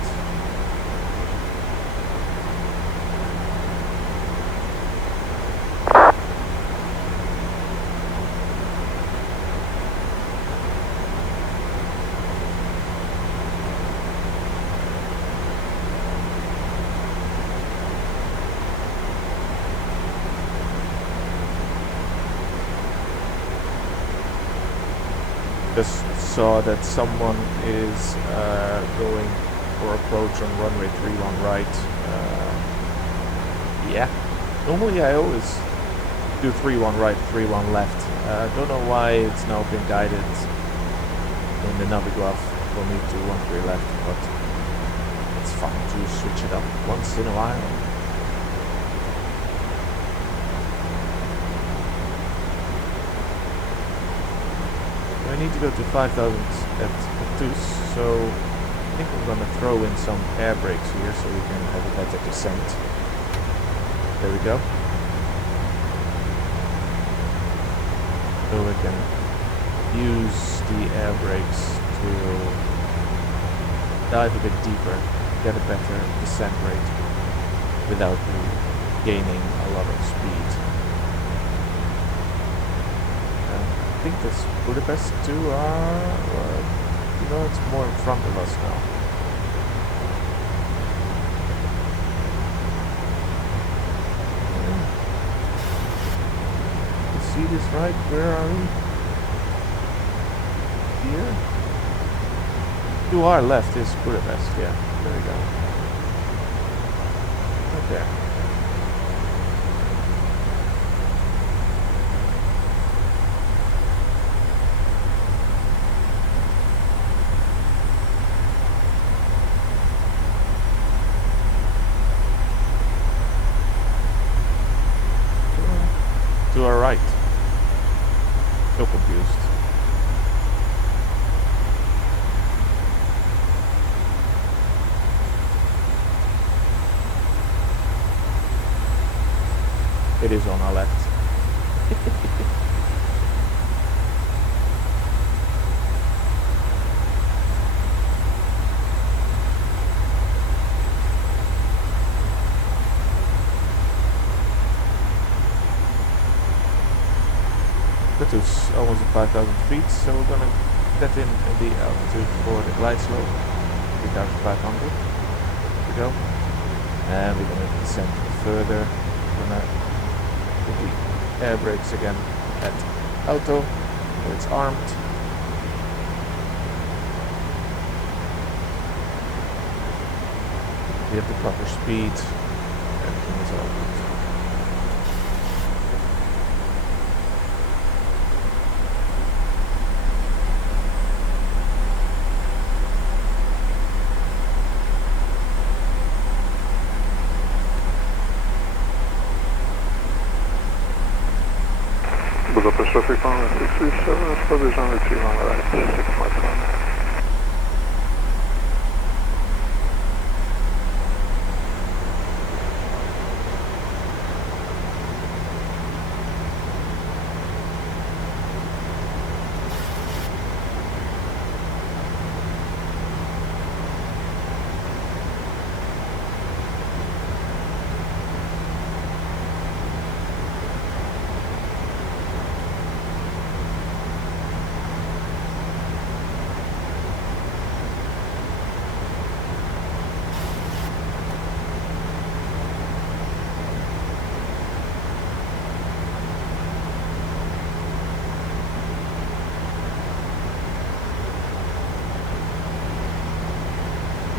Just saw that someone is going for approach on runway 31 right. Yeah, normally I always do 31 right, 31 left. Don't know why it's now been guided in the Navigraph for me to 13 left, but it's fun to switch it up once in a while. I need to go to 5,000 at Catus, so I think I'm gonna throw in some air brakes here so we can have a better descent. There we go. So we can use the air brakes to dive a bit deeper, get a better descent rate without gaining a lot of speed. I think this Budapest too are, you know, it's more in front of us now. You see this right? Where are we? Here? To our left is Budapest, yeah, there we go. Right there. To our right. So confused. It is on our left. It's almost at 5,000 feet, so we're gonna get in the altitude for the glide slope, 3,500. There we go. And we're gonna descend further. We're gonna put the air brakes again at auto, so it's armed. We have the proper speed. Everything is all good. Budapest traffic 1637, establish on the 300 right, 651.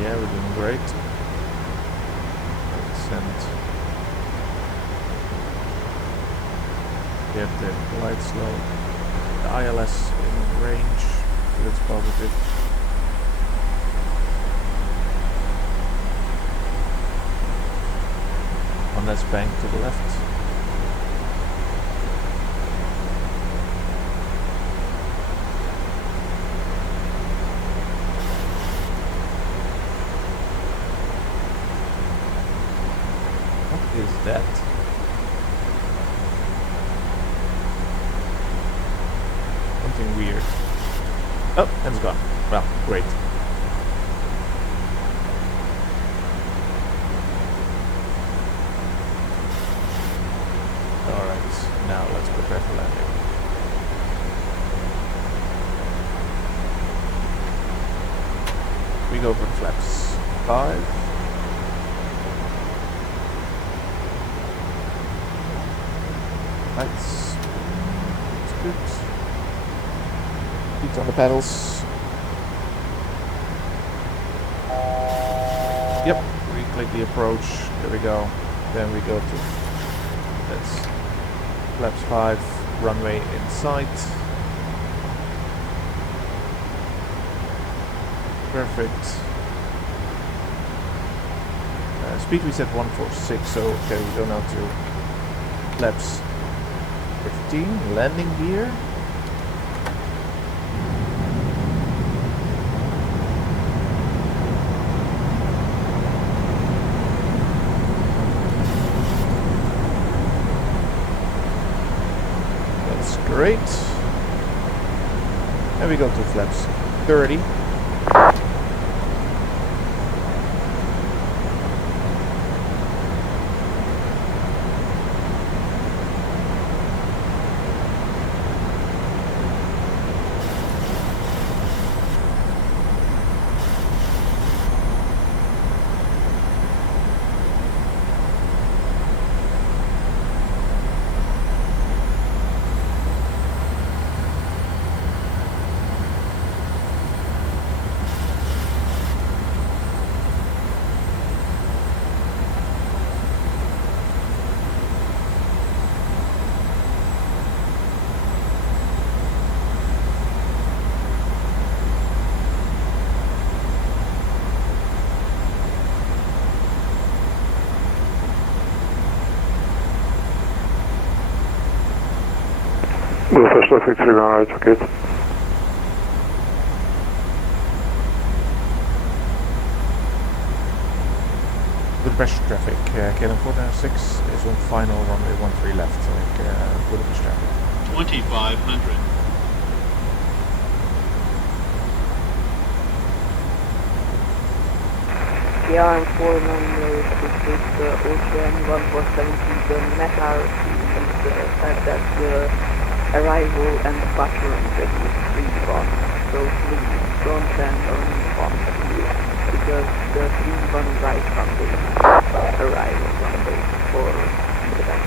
Yeah, we're doing great. Send. We have the glide slope, the ILS in range, so that's positive. One less bank to the left. What is that? Something weird. Oh, and it's gone. Well, great. Alright, now let's prepare for landing. We go for flaps 5. Lights. It's good. Feet on the pedals. Yep, we click the approach. There we go. Then we go to that's flaps 5, runway in sight. Perfect. Speed we set 146, so okay, we go now to flaps 15, landing gear. That's great. And we go to flaps 30. Budapest Victory Runway ticket. Budapest traffic, KLM 496 is on final runway 13 left, so Budapest traffic. 2500. Yeah, I'm 496 with the Ocean 1470, the MEHAR and the fact that the arrival and departure is at 3-1, so please don't land on 1 because the 3-1 right from the arrival runway for Budapest.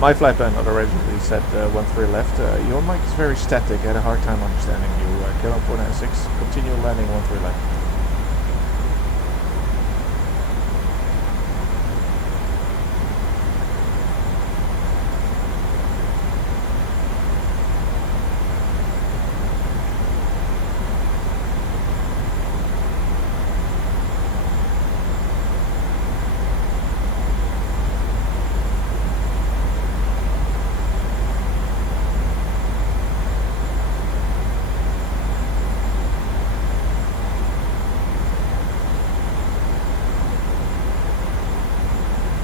My flight plan originally said 13 left. Your mic is very static. I had a hard time understanding you. KLM 496, continue landing 13 left.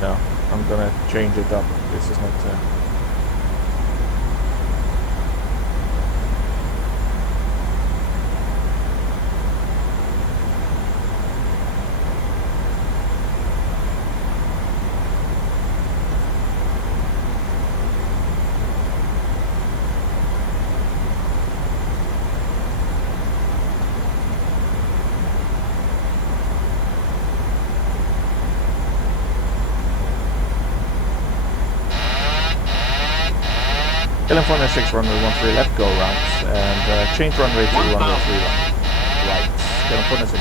No, I'm gonna change it up. This is not. KLM 496 runway 13 left, go around and change runway to runway 31. right. Kijk, gewoon eens.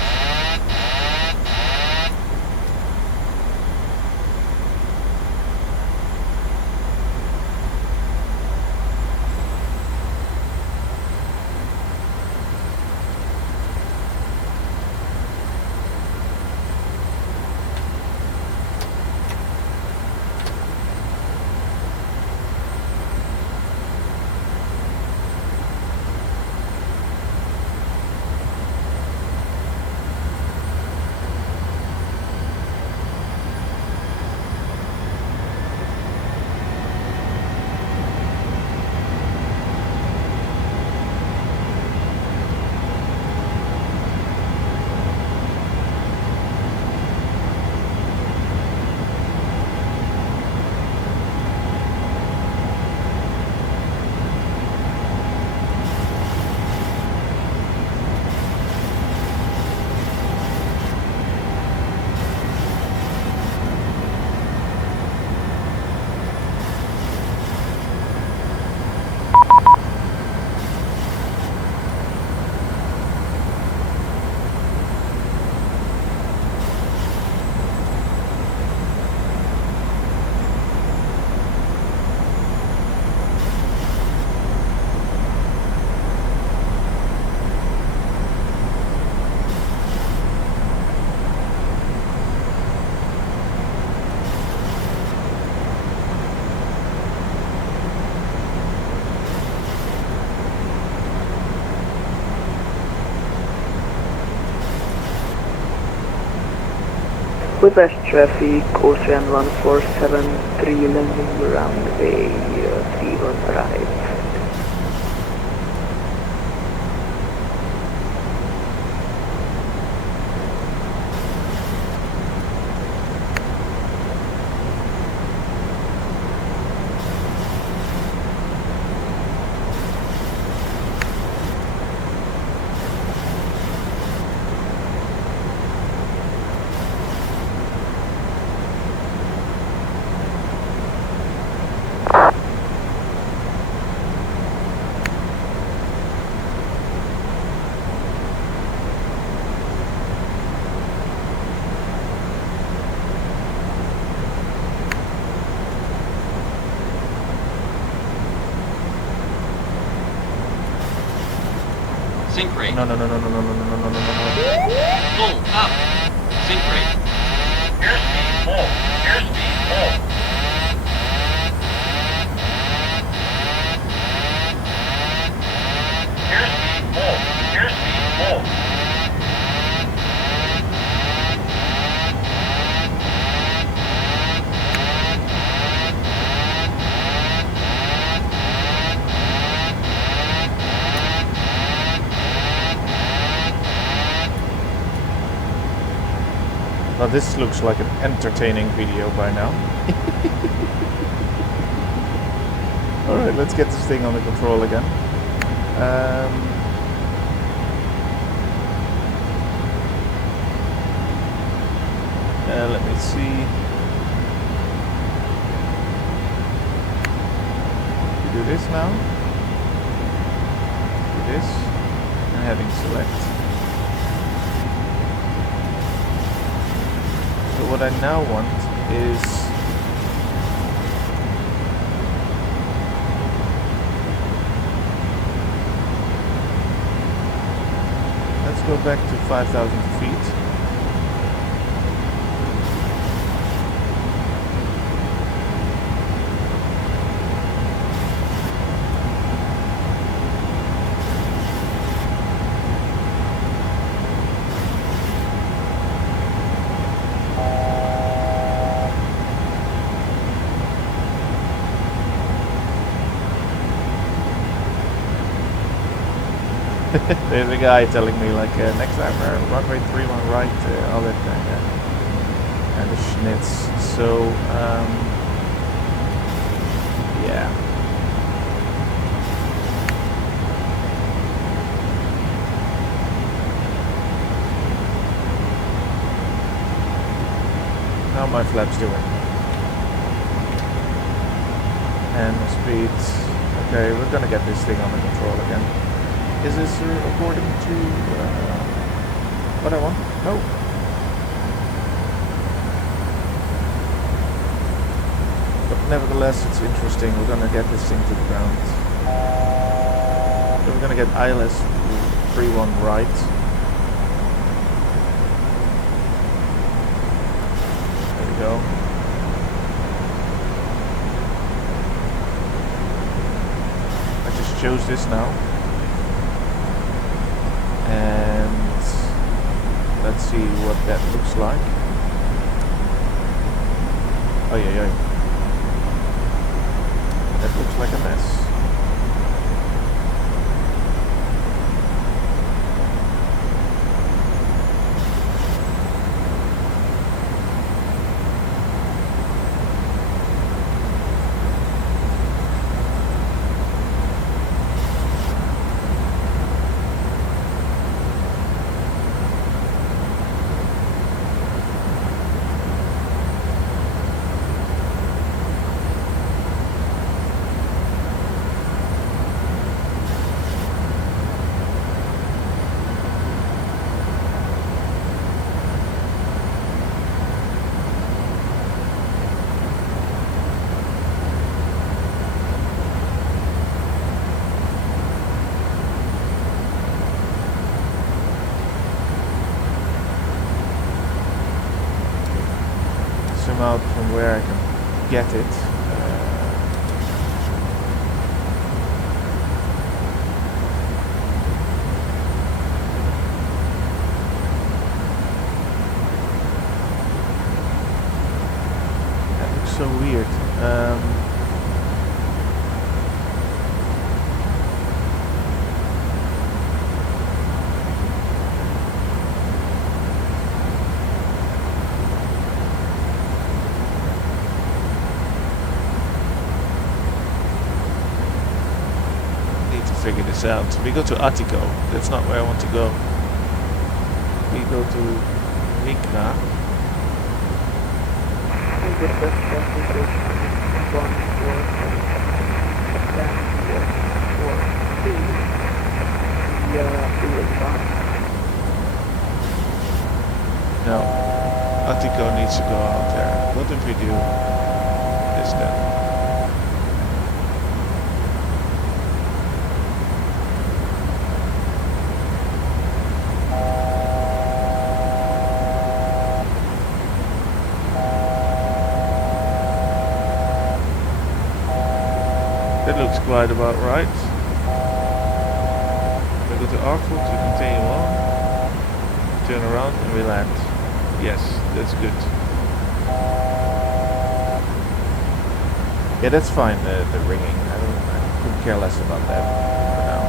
Budapest traffic, Ocean 1473 landing runway 31 right. Sync rate. No. Full up. Sync rate. Airspeed full. Airspeed full. Airspeed full. Airspeed full. Well, this looks like an entertaining video by now. Alright, let's get this thing under control again. Let me see. Do this now. Do this. And heading select. So what I now want is let's go back to 5,000 feet. There's a guy telling me like next time runway 31 right, all that kind of schnitz. So yeah. How are my flaps doing? And the speed. Okay, we're gonna get this thing under control again. Is this according to what I want? No. But nevertheless, it's interesting. We're gonna get this thing to the ground. So we're gonna get ILS 31 right. There we go. I just chose this now. And let's see what that looks like. Oh yeah. That looks like a mess. Out from where I can get it. That looks so weird. Figure this out. We go to Attico. That's not where I want to go. We go to Mikra. No. Attico needs to go out there. What if we do this then? That looks quite about right. We go to Arkford to continue on, turn around and we land. Yes, that's good. Yeah, that's fine, the ringing. I couldn't care less about that for now.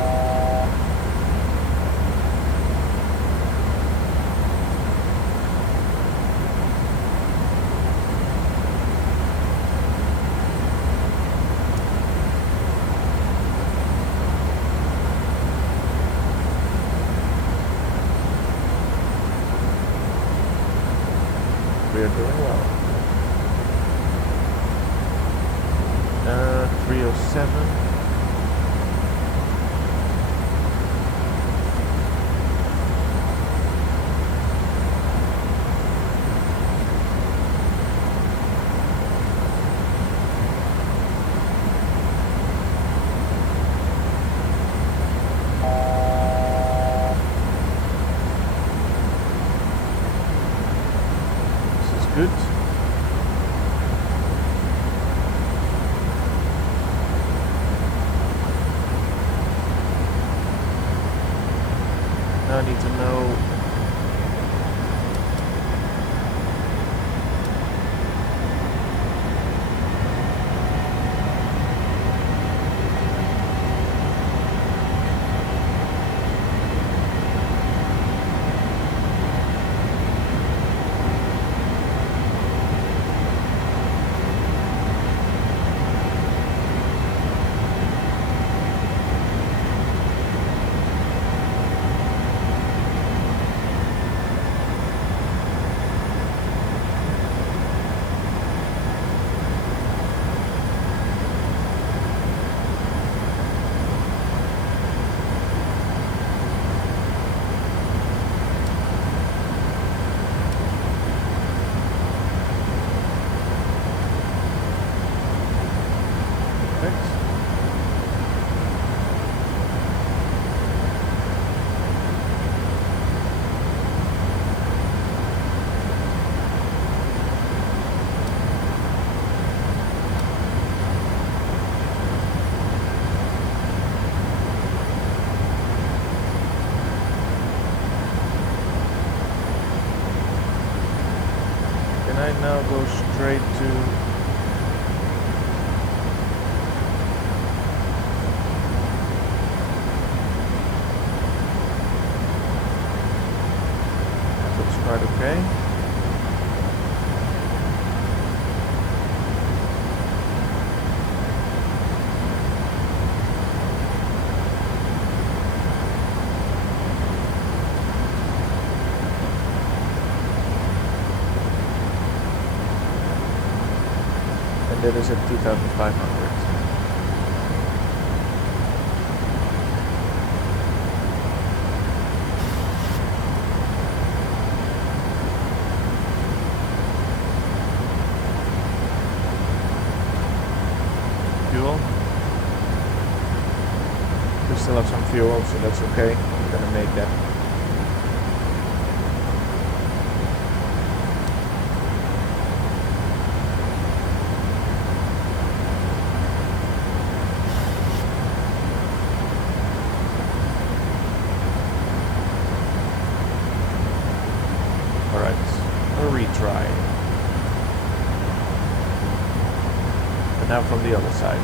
We're doing well. 307. Good. Now I need to know I now go straight to... That looks quite okay. That is at 2,500. Fuel. We still have some fuel, so that's okay. We're gonna make that. Now from the other side.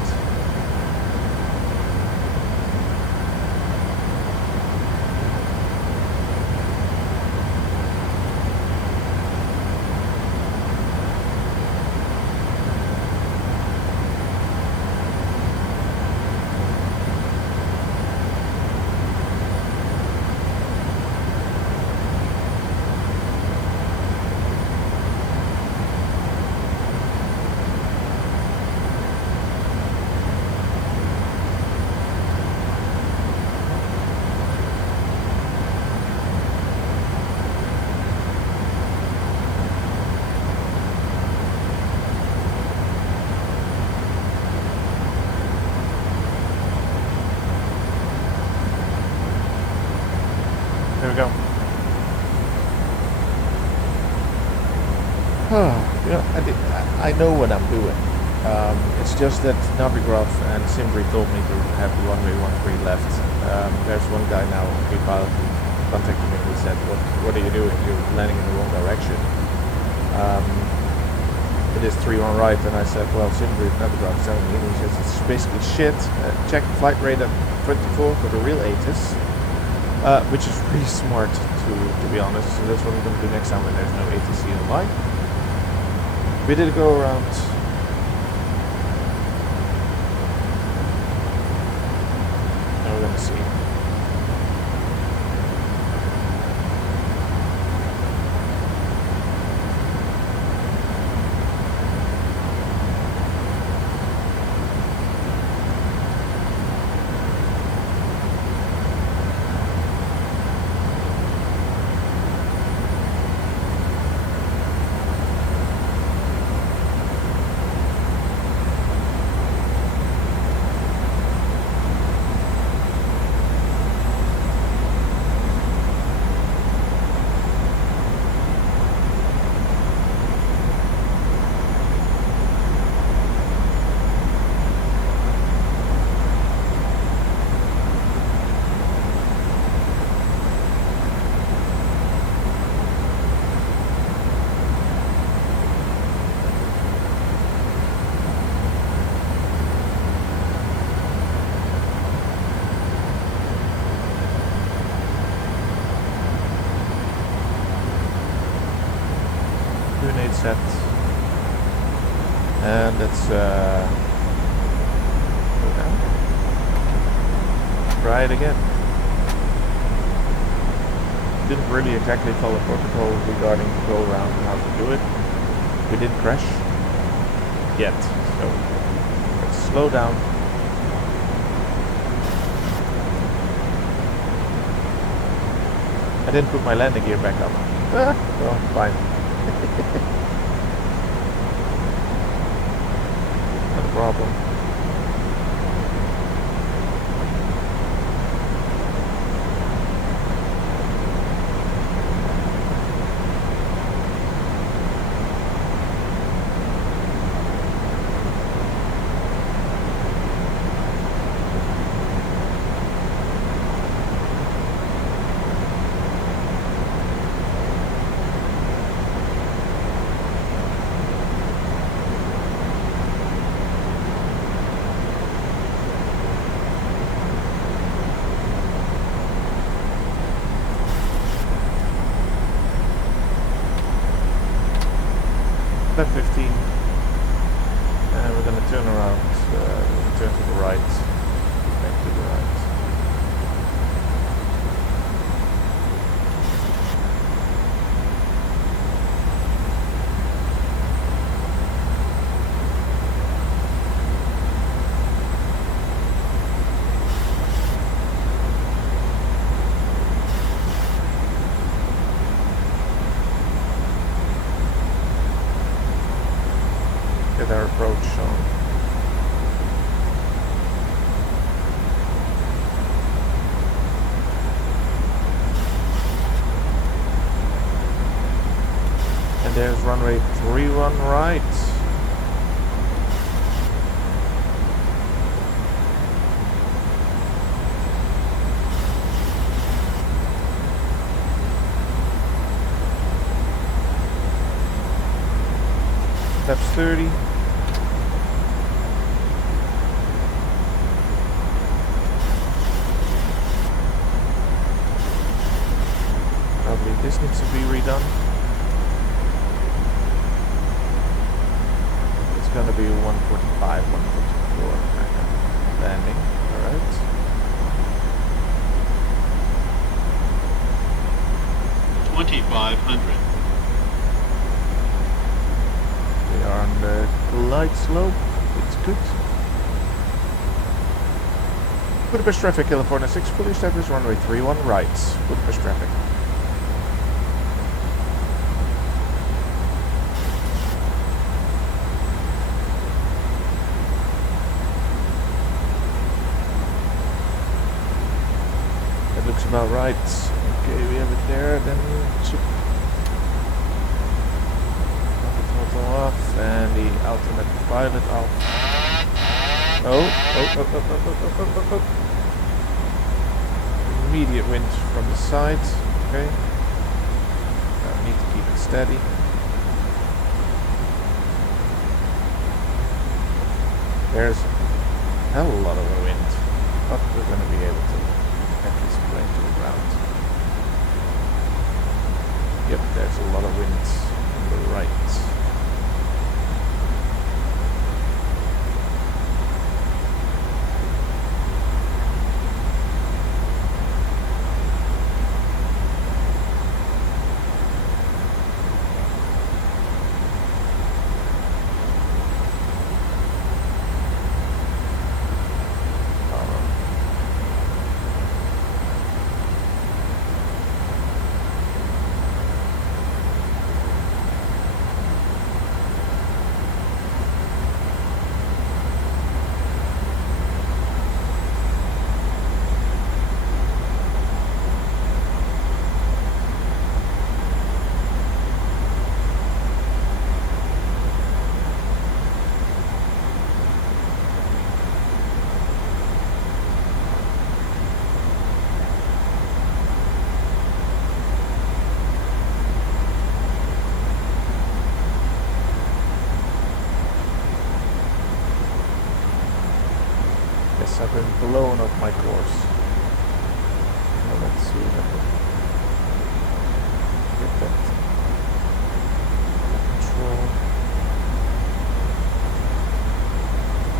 There we go. I know what I'm doing. It's just that Navigraph and Simbri told me to have the runway 13 left. There's one guy now, pre-pilot, who contacted me and he said, what are you doing? You're landing in the wrong direction. It is 3-1 right, and I said, well, Simbri, Navigraph is telling me, and he says, it's basically shit. Check the flight radar 24 for the real ATIS. Which is pretty smart to be honest. So that's what I'm going to do next time when there's no ATC in the line. We did go around. Now we're going to see. Set, and let's go down. Try it again. Didn't really exactly follow protocol regarding the go around and how to do it. We didn't crash yet, so let's slow down. I didn't put my landing gear back up. Well, fine. Not a problem. Left 15. And we're going to turn around, turn to the right, back to the right. Get our approach on. And there's runway 31 right. Steps 30. Probably this needs to be redone. It's gonna be 145, 144 kind of landing. Alright. $2,500. We are on the glide slope. It's good. Budapest traffic, California 6, fully established, runway 31 right. Budapest traffic. That looks about right. Okay, we have it there, then chip. Throttle off and the automatic pilot off. Oh. Immediate wind from the side. Okay. I need to keep it steady. There's a hell of a lot of wind, but we're going to be able to get this plane to the ground. Yep, there's a lot of wind on the right. I've been blown off my course. Well, let's see if I can get that control.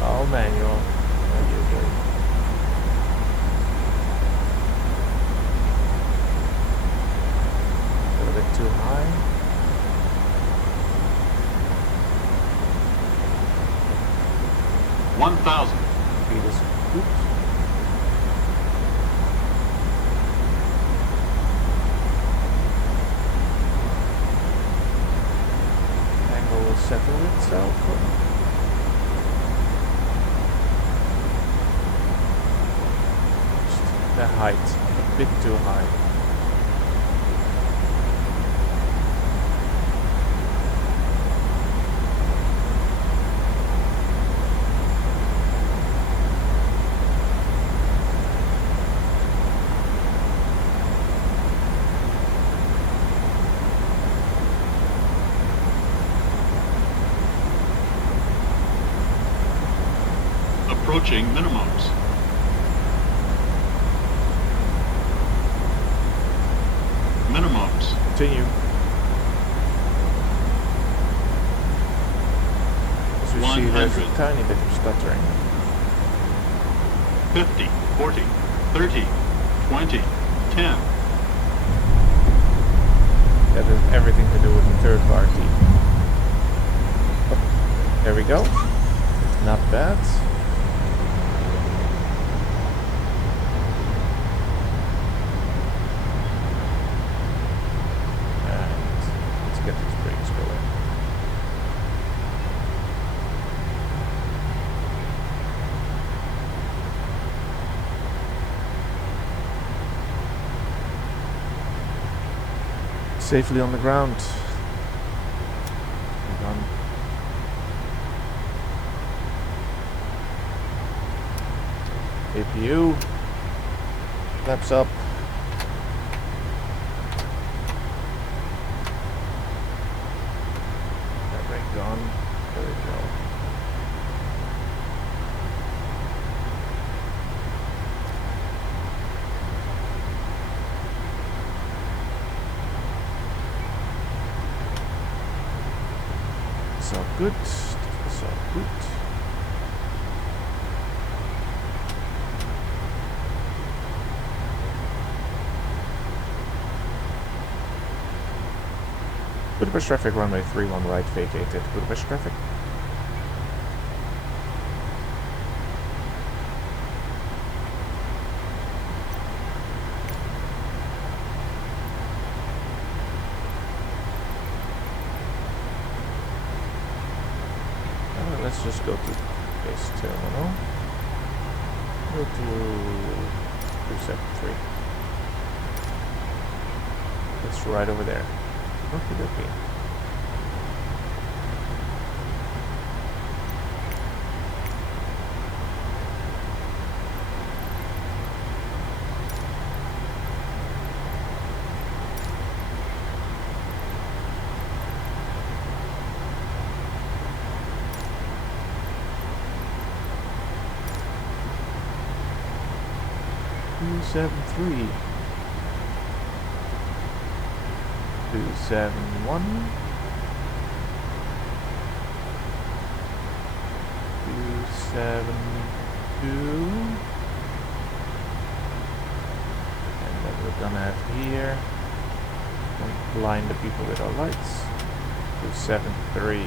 All manual. Okay. A little bit too high. $1,000. Speed is good. Angle will settle itself. Just the height, a bit too high. Approaching minimums. Minimums. Continue. see there's a 100. tiny bit of stuttering. 50, 40, 30, 20, 10. That has everything to do with the third party. Oh, there we go. Not bad. And let's get these brakes going. Safely on the ground. Hold on. APU. Flaps up. That brake on. There we go. So good. So good. Budapest traffic, runway 31 right, vacated. Budapest traffic. Let's just go to base terminal. Go to 273. It's right over there. Okay, okay. Two 271 272 and then we're gonna have here and blind the people with our lights. 273.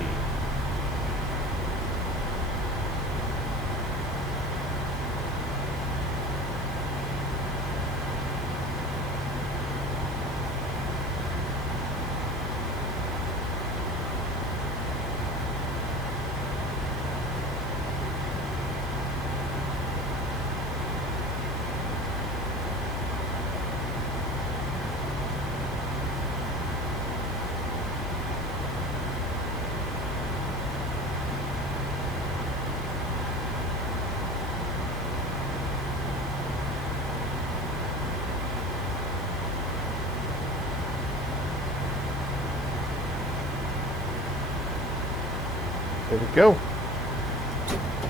There we go.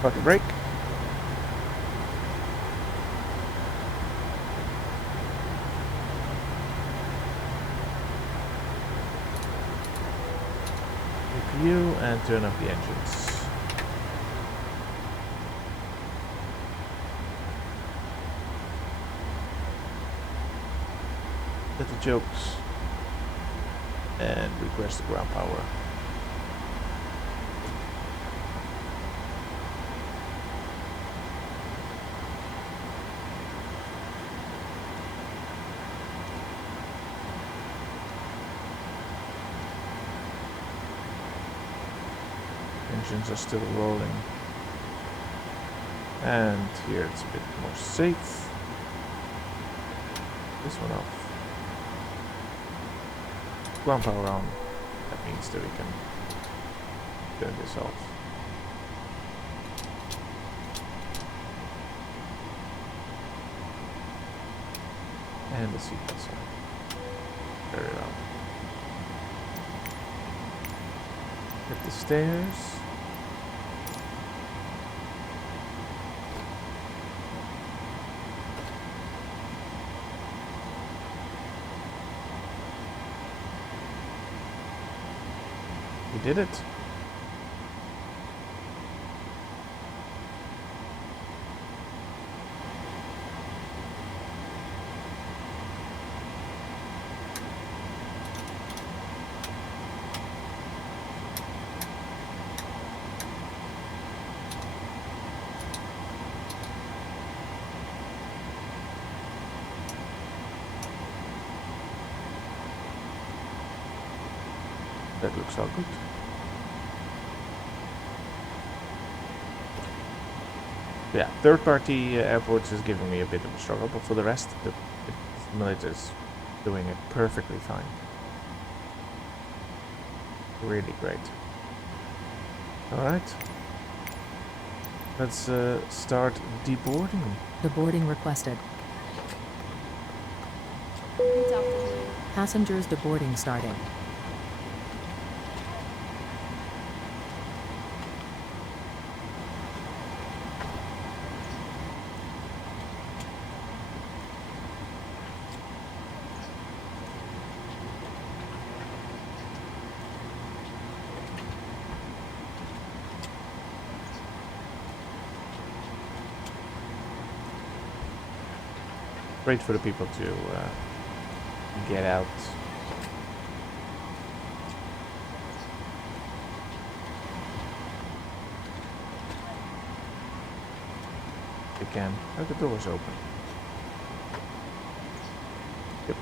Fucking brake. APU and turn up the engines. Let the jokes and request the ground power. Engines are still rolling, and here it's a bit more safe. This one off. Ground power on. That means that we can turn this off. And the seatbelts on. Very well. Hit the stairs. We did it. That looks all good. Yeah, third-party airports is giving me a bit of a struggle, but for the rest, the simulator is doing it perfectly fine. Really great. Alright. Let's start deboarding. Deboarding requested. Good afternoon. Passengers deboarding starting. Great for the people to get out. They can. Oh, the door's open. Yep.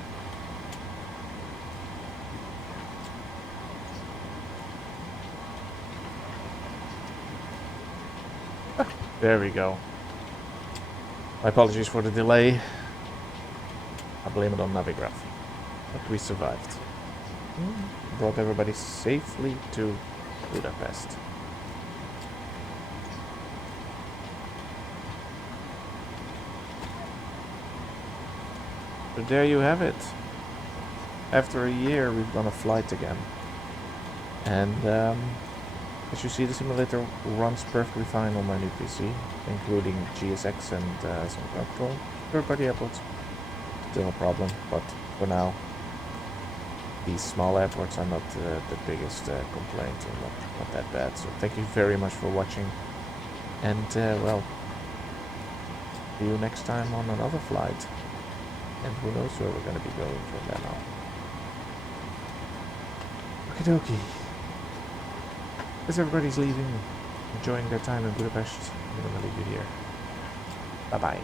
Ah, there we go. My apologies for the delay. I blame it on Navigraph. But we survived. Brought everybody safely to Budapest. So there you have it. After a year we've done a flight again. And as you see, the simulator runs perfectly fine on my new PC, including GSX and some control third-party airports. Still a problem, but for now these small airports are not the biggest complaint, and not that bad. So thank you very much for watching, and well, see you next time on another flight, and who knows where we're going to be going from there now. Okie dokie. As everybody's leaving, enjoying their time in Budapest, I'm going to leave you here. Bye bye.